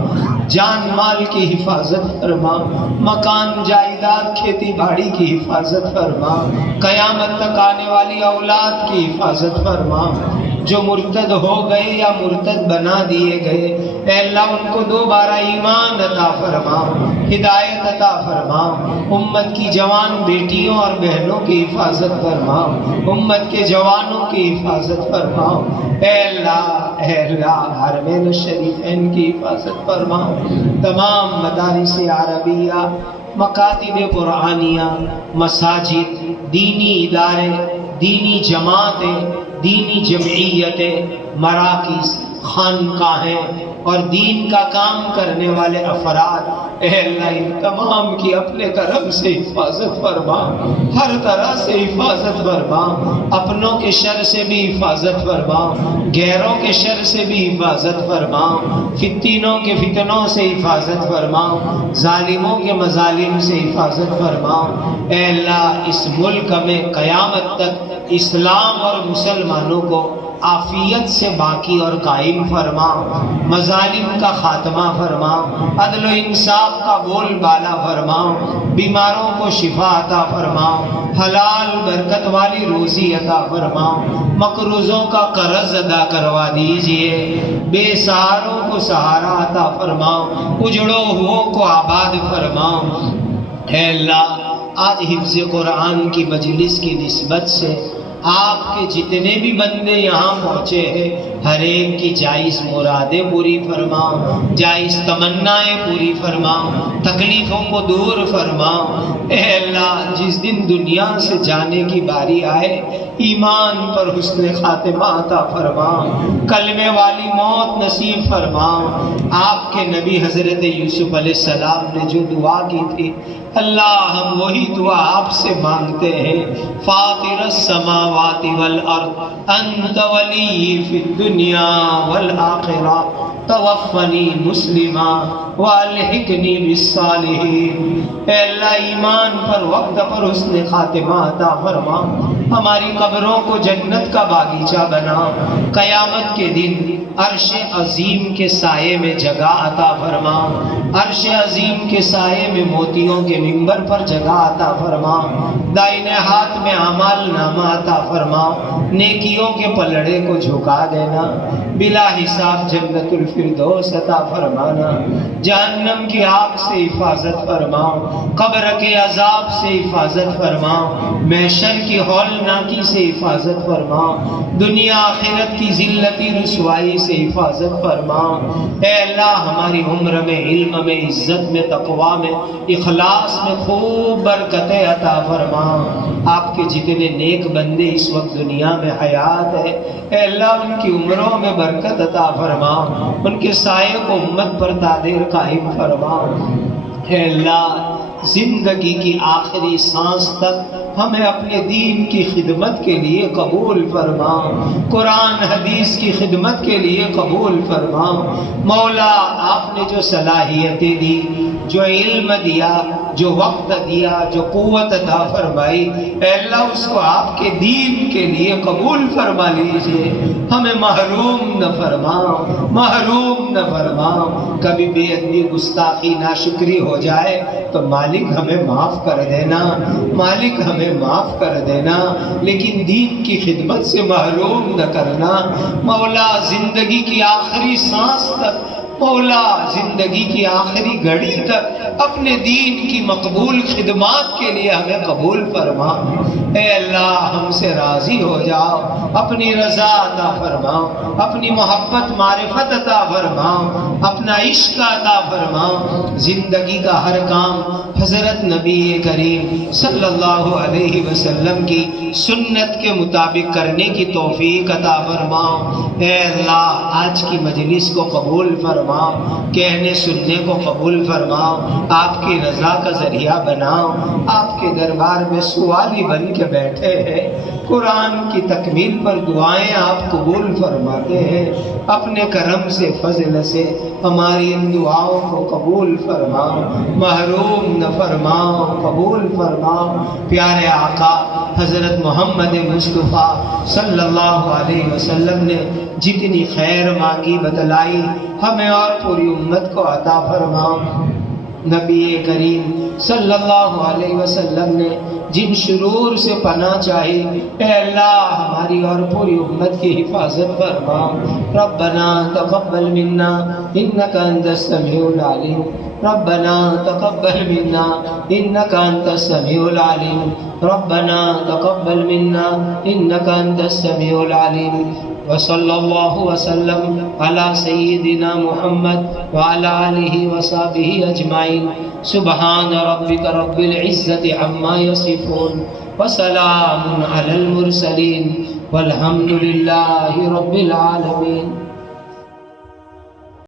جان مال کی حفاظت فرماؤ، مکان جائیداد کھیتی باڑی کی حفاظت فرماؤ، قیامت تک آنے والی اولاد کی حفاظت فرماؤ۔ جو مرتد ہو گئے یا مرتد بنا دیے گئے، اے اللہ ان کو دوبارہ ایمان عطا فرماؤ، ہدایت عطا فرماؤ۔ امت کی جوان بیٹیوں اور بہنوں کی حفاظت فرماؤ، امت کے جوانوں کی حفاظت فرماؤ۔ اے اللہ حرمین الشریفین کی حفاظت فرماؤ، تمام مدارس عربیہ، مکاتب قرآنیہ، مساجد، دینی ادارے، دینی جماعتیں، دینی جمعیتیں، مراکز، خانقاہیں اور دین کا کام کرنے والے افراد، اے اللہ ان تمام کی اپنے کرم سے حفاظت فرما، ہر طرح سے حفاظت فرما، اپنوں کے شر سے بھی حفاظت فرما، غیروں کے شر سے بھی حفاظت فرما، فتنوں کے فتنوں سے حفاظت فرما، ظالموں کے مظالم سے حفاظت فرما۔ اے اللہ اس ملک میں قیامت تک اسلام اور مسلمانوں کو عافیت سے باقی اور قائم فرما، مظالم کا خاتمہ فرما، عدل و انصاف کا بول بالا فرما، بیماروں کو شفا عطا فرما، حلال برکت والی روزی عطا فرما، مقروضوں کا قرض ادا کروا دیجئے، بے سہاروں کو سہارا عطا فرما، اجڑوں ہوں کو آباد فرما۔ اے اللہ، آج حفظ قرآن کی مجلس کی نسبت سے آپ کے جتنے بھی بندے یہاں پہنچے ہیں، ہر ایک کی جائز مرادیں پوری فرما، جائز تمنائیں پوری فرما، تکلیفوں کو دور فرما۔ اے اللہ، جس دن دنیا سے جانے کی باری آئے، ایمان پر حسن خاتمہ عطا فرما، کلمے والی موت نصیب فرما۔ آپ کے نبی حضرت یوسف علیہ السلام نے جو دعا کی تھی، اللہ ہم وہی دعا آپ سے مانگتے ہیں، فاطر السماوات والارض انت ولی فی الدنیا والآخرہ توفنی مسلما والحقنی بالصالحین۔ اے اللہ، ایمان پر وقت پر حسن خاتمہ عطا فرما، ہماری قبروں کو جنت کا باغیچہ بنا، قیامت کے دن عرش عظیم کے سائے میں جگہ عطا فرما، عرش عظیم کے سائے میں موتیوں کے منبر پر جگہ عطا فرما، دائنے ہاتھ میں اعمال نامہ عطا فرما، نیکیوں کے پلڑے کو جھکا دینا، بلا حساب جنت الفردوس عطا فرمانا، جہنم کی آگ سے حفاظت فرما، قبر کے عذاب سے حفاظت فرما، محشر کی ہولناکی سے حفاظت فرما، دنیا آخرت کی ذلتی رسوائی سے حفاظت فرما۔ اے اللہ، ہماری عمر میں، علم میں، عزت میں، تقوی میں، اخلاص میں خوب برکتیں عطا فرما۔ آپ کے جتنے نیک بندے اس وقت دنیا میں حیات ہے، اے اللہ ان کی عمروں میں برکت عطا فرما، ان کے سائے کو امت پر دائر قائم فرما۔ اے اللہ، زندگی کی آخری سانس تک ہمیں اپنے دین کی خدمت کے لیے قبول فرما، قرآن حدیث کی خدمت کے لیے قبول فرما۔ مولا، آپ نے جو صلاحیتیں دی، جو علم دیا، جو وقت دیا، جو قوت عطا فرمائی، اے اللہ اس کو آپ کے دین کے لیے قبول فرما لیجئے، ہمیں محروم نہ فرما، محروم نہ فرما۔ کبھی بے ادبی، گستاخی، ناشکری ہو جائے تو مالک ہمیں معاف کر دینا، مالک ہمیں معاف کر دینا، لیکن دین کی خدمت سے محروم نہ کرنا۔ مولا، زندگی کی آخری سانس تک، مولا زندگی کی آخری گھڑی تک اپنے دین کی مقبول خدمات کے لیے ہمیں قبول فرما۔ اے اللہ، ہم سے راضی ہو جاؤ، اپنی رضا عطا فرماؤ، اپنی محبت معرفت عطا فرماؤ، اپنا عشق عطا فرماؤ۔ زندگی کا ہر کام حضرت نبی کریم صلی اللہ علیہ وسلم کی سنت کے مطابق کرنے کی توفیق عطا فرماؤ۔ اے اللہ، آج کی مجلس کو قبول فرماؤ، کہنے سننے کو قبول فرماؤ، آپ کی رضا کا ذریعہ بناؤ۔ آپ کے دربار میں سوالی بن کے بیٹھے ہیں، قرآن کی تکمیل پر دعائیں آپ قبول فرماتے ہیں، اپنے کرم سے، فضل سے ہماری ان دعاؤں کو قبول فرماؤ، محروم نہ فرماؤ، قبول فرماؤ۔ پیارے آقا حضرت محمد مصطفیٰ صلی اللہ علیہ وسلم نے جتنی خیر مانگی بتلائی، ہمیں اور پوری امت کو عطا فرماؤ۔ نبی کریم صلی اللہ علیہ وسلم نے جن شرور سے پناہ چاہی، اے اللہ ہماری اور پوری امت کی حفاظت فرما۔ ربنا تقبل منا انک انت السمیع العلیم، ربنا تقبل منا انک انت السمیع العلیم، ربنا تقبل منا انک انت السمیع العلیم۔ وصلی اللہ وسلم علی سیدنا محمد وعلی آلہ وصحبہ اجمعین۔ سبحان ربک رب العزت عما یصفون وسلام علی المرسلین والحمد للہ رب العالمین۔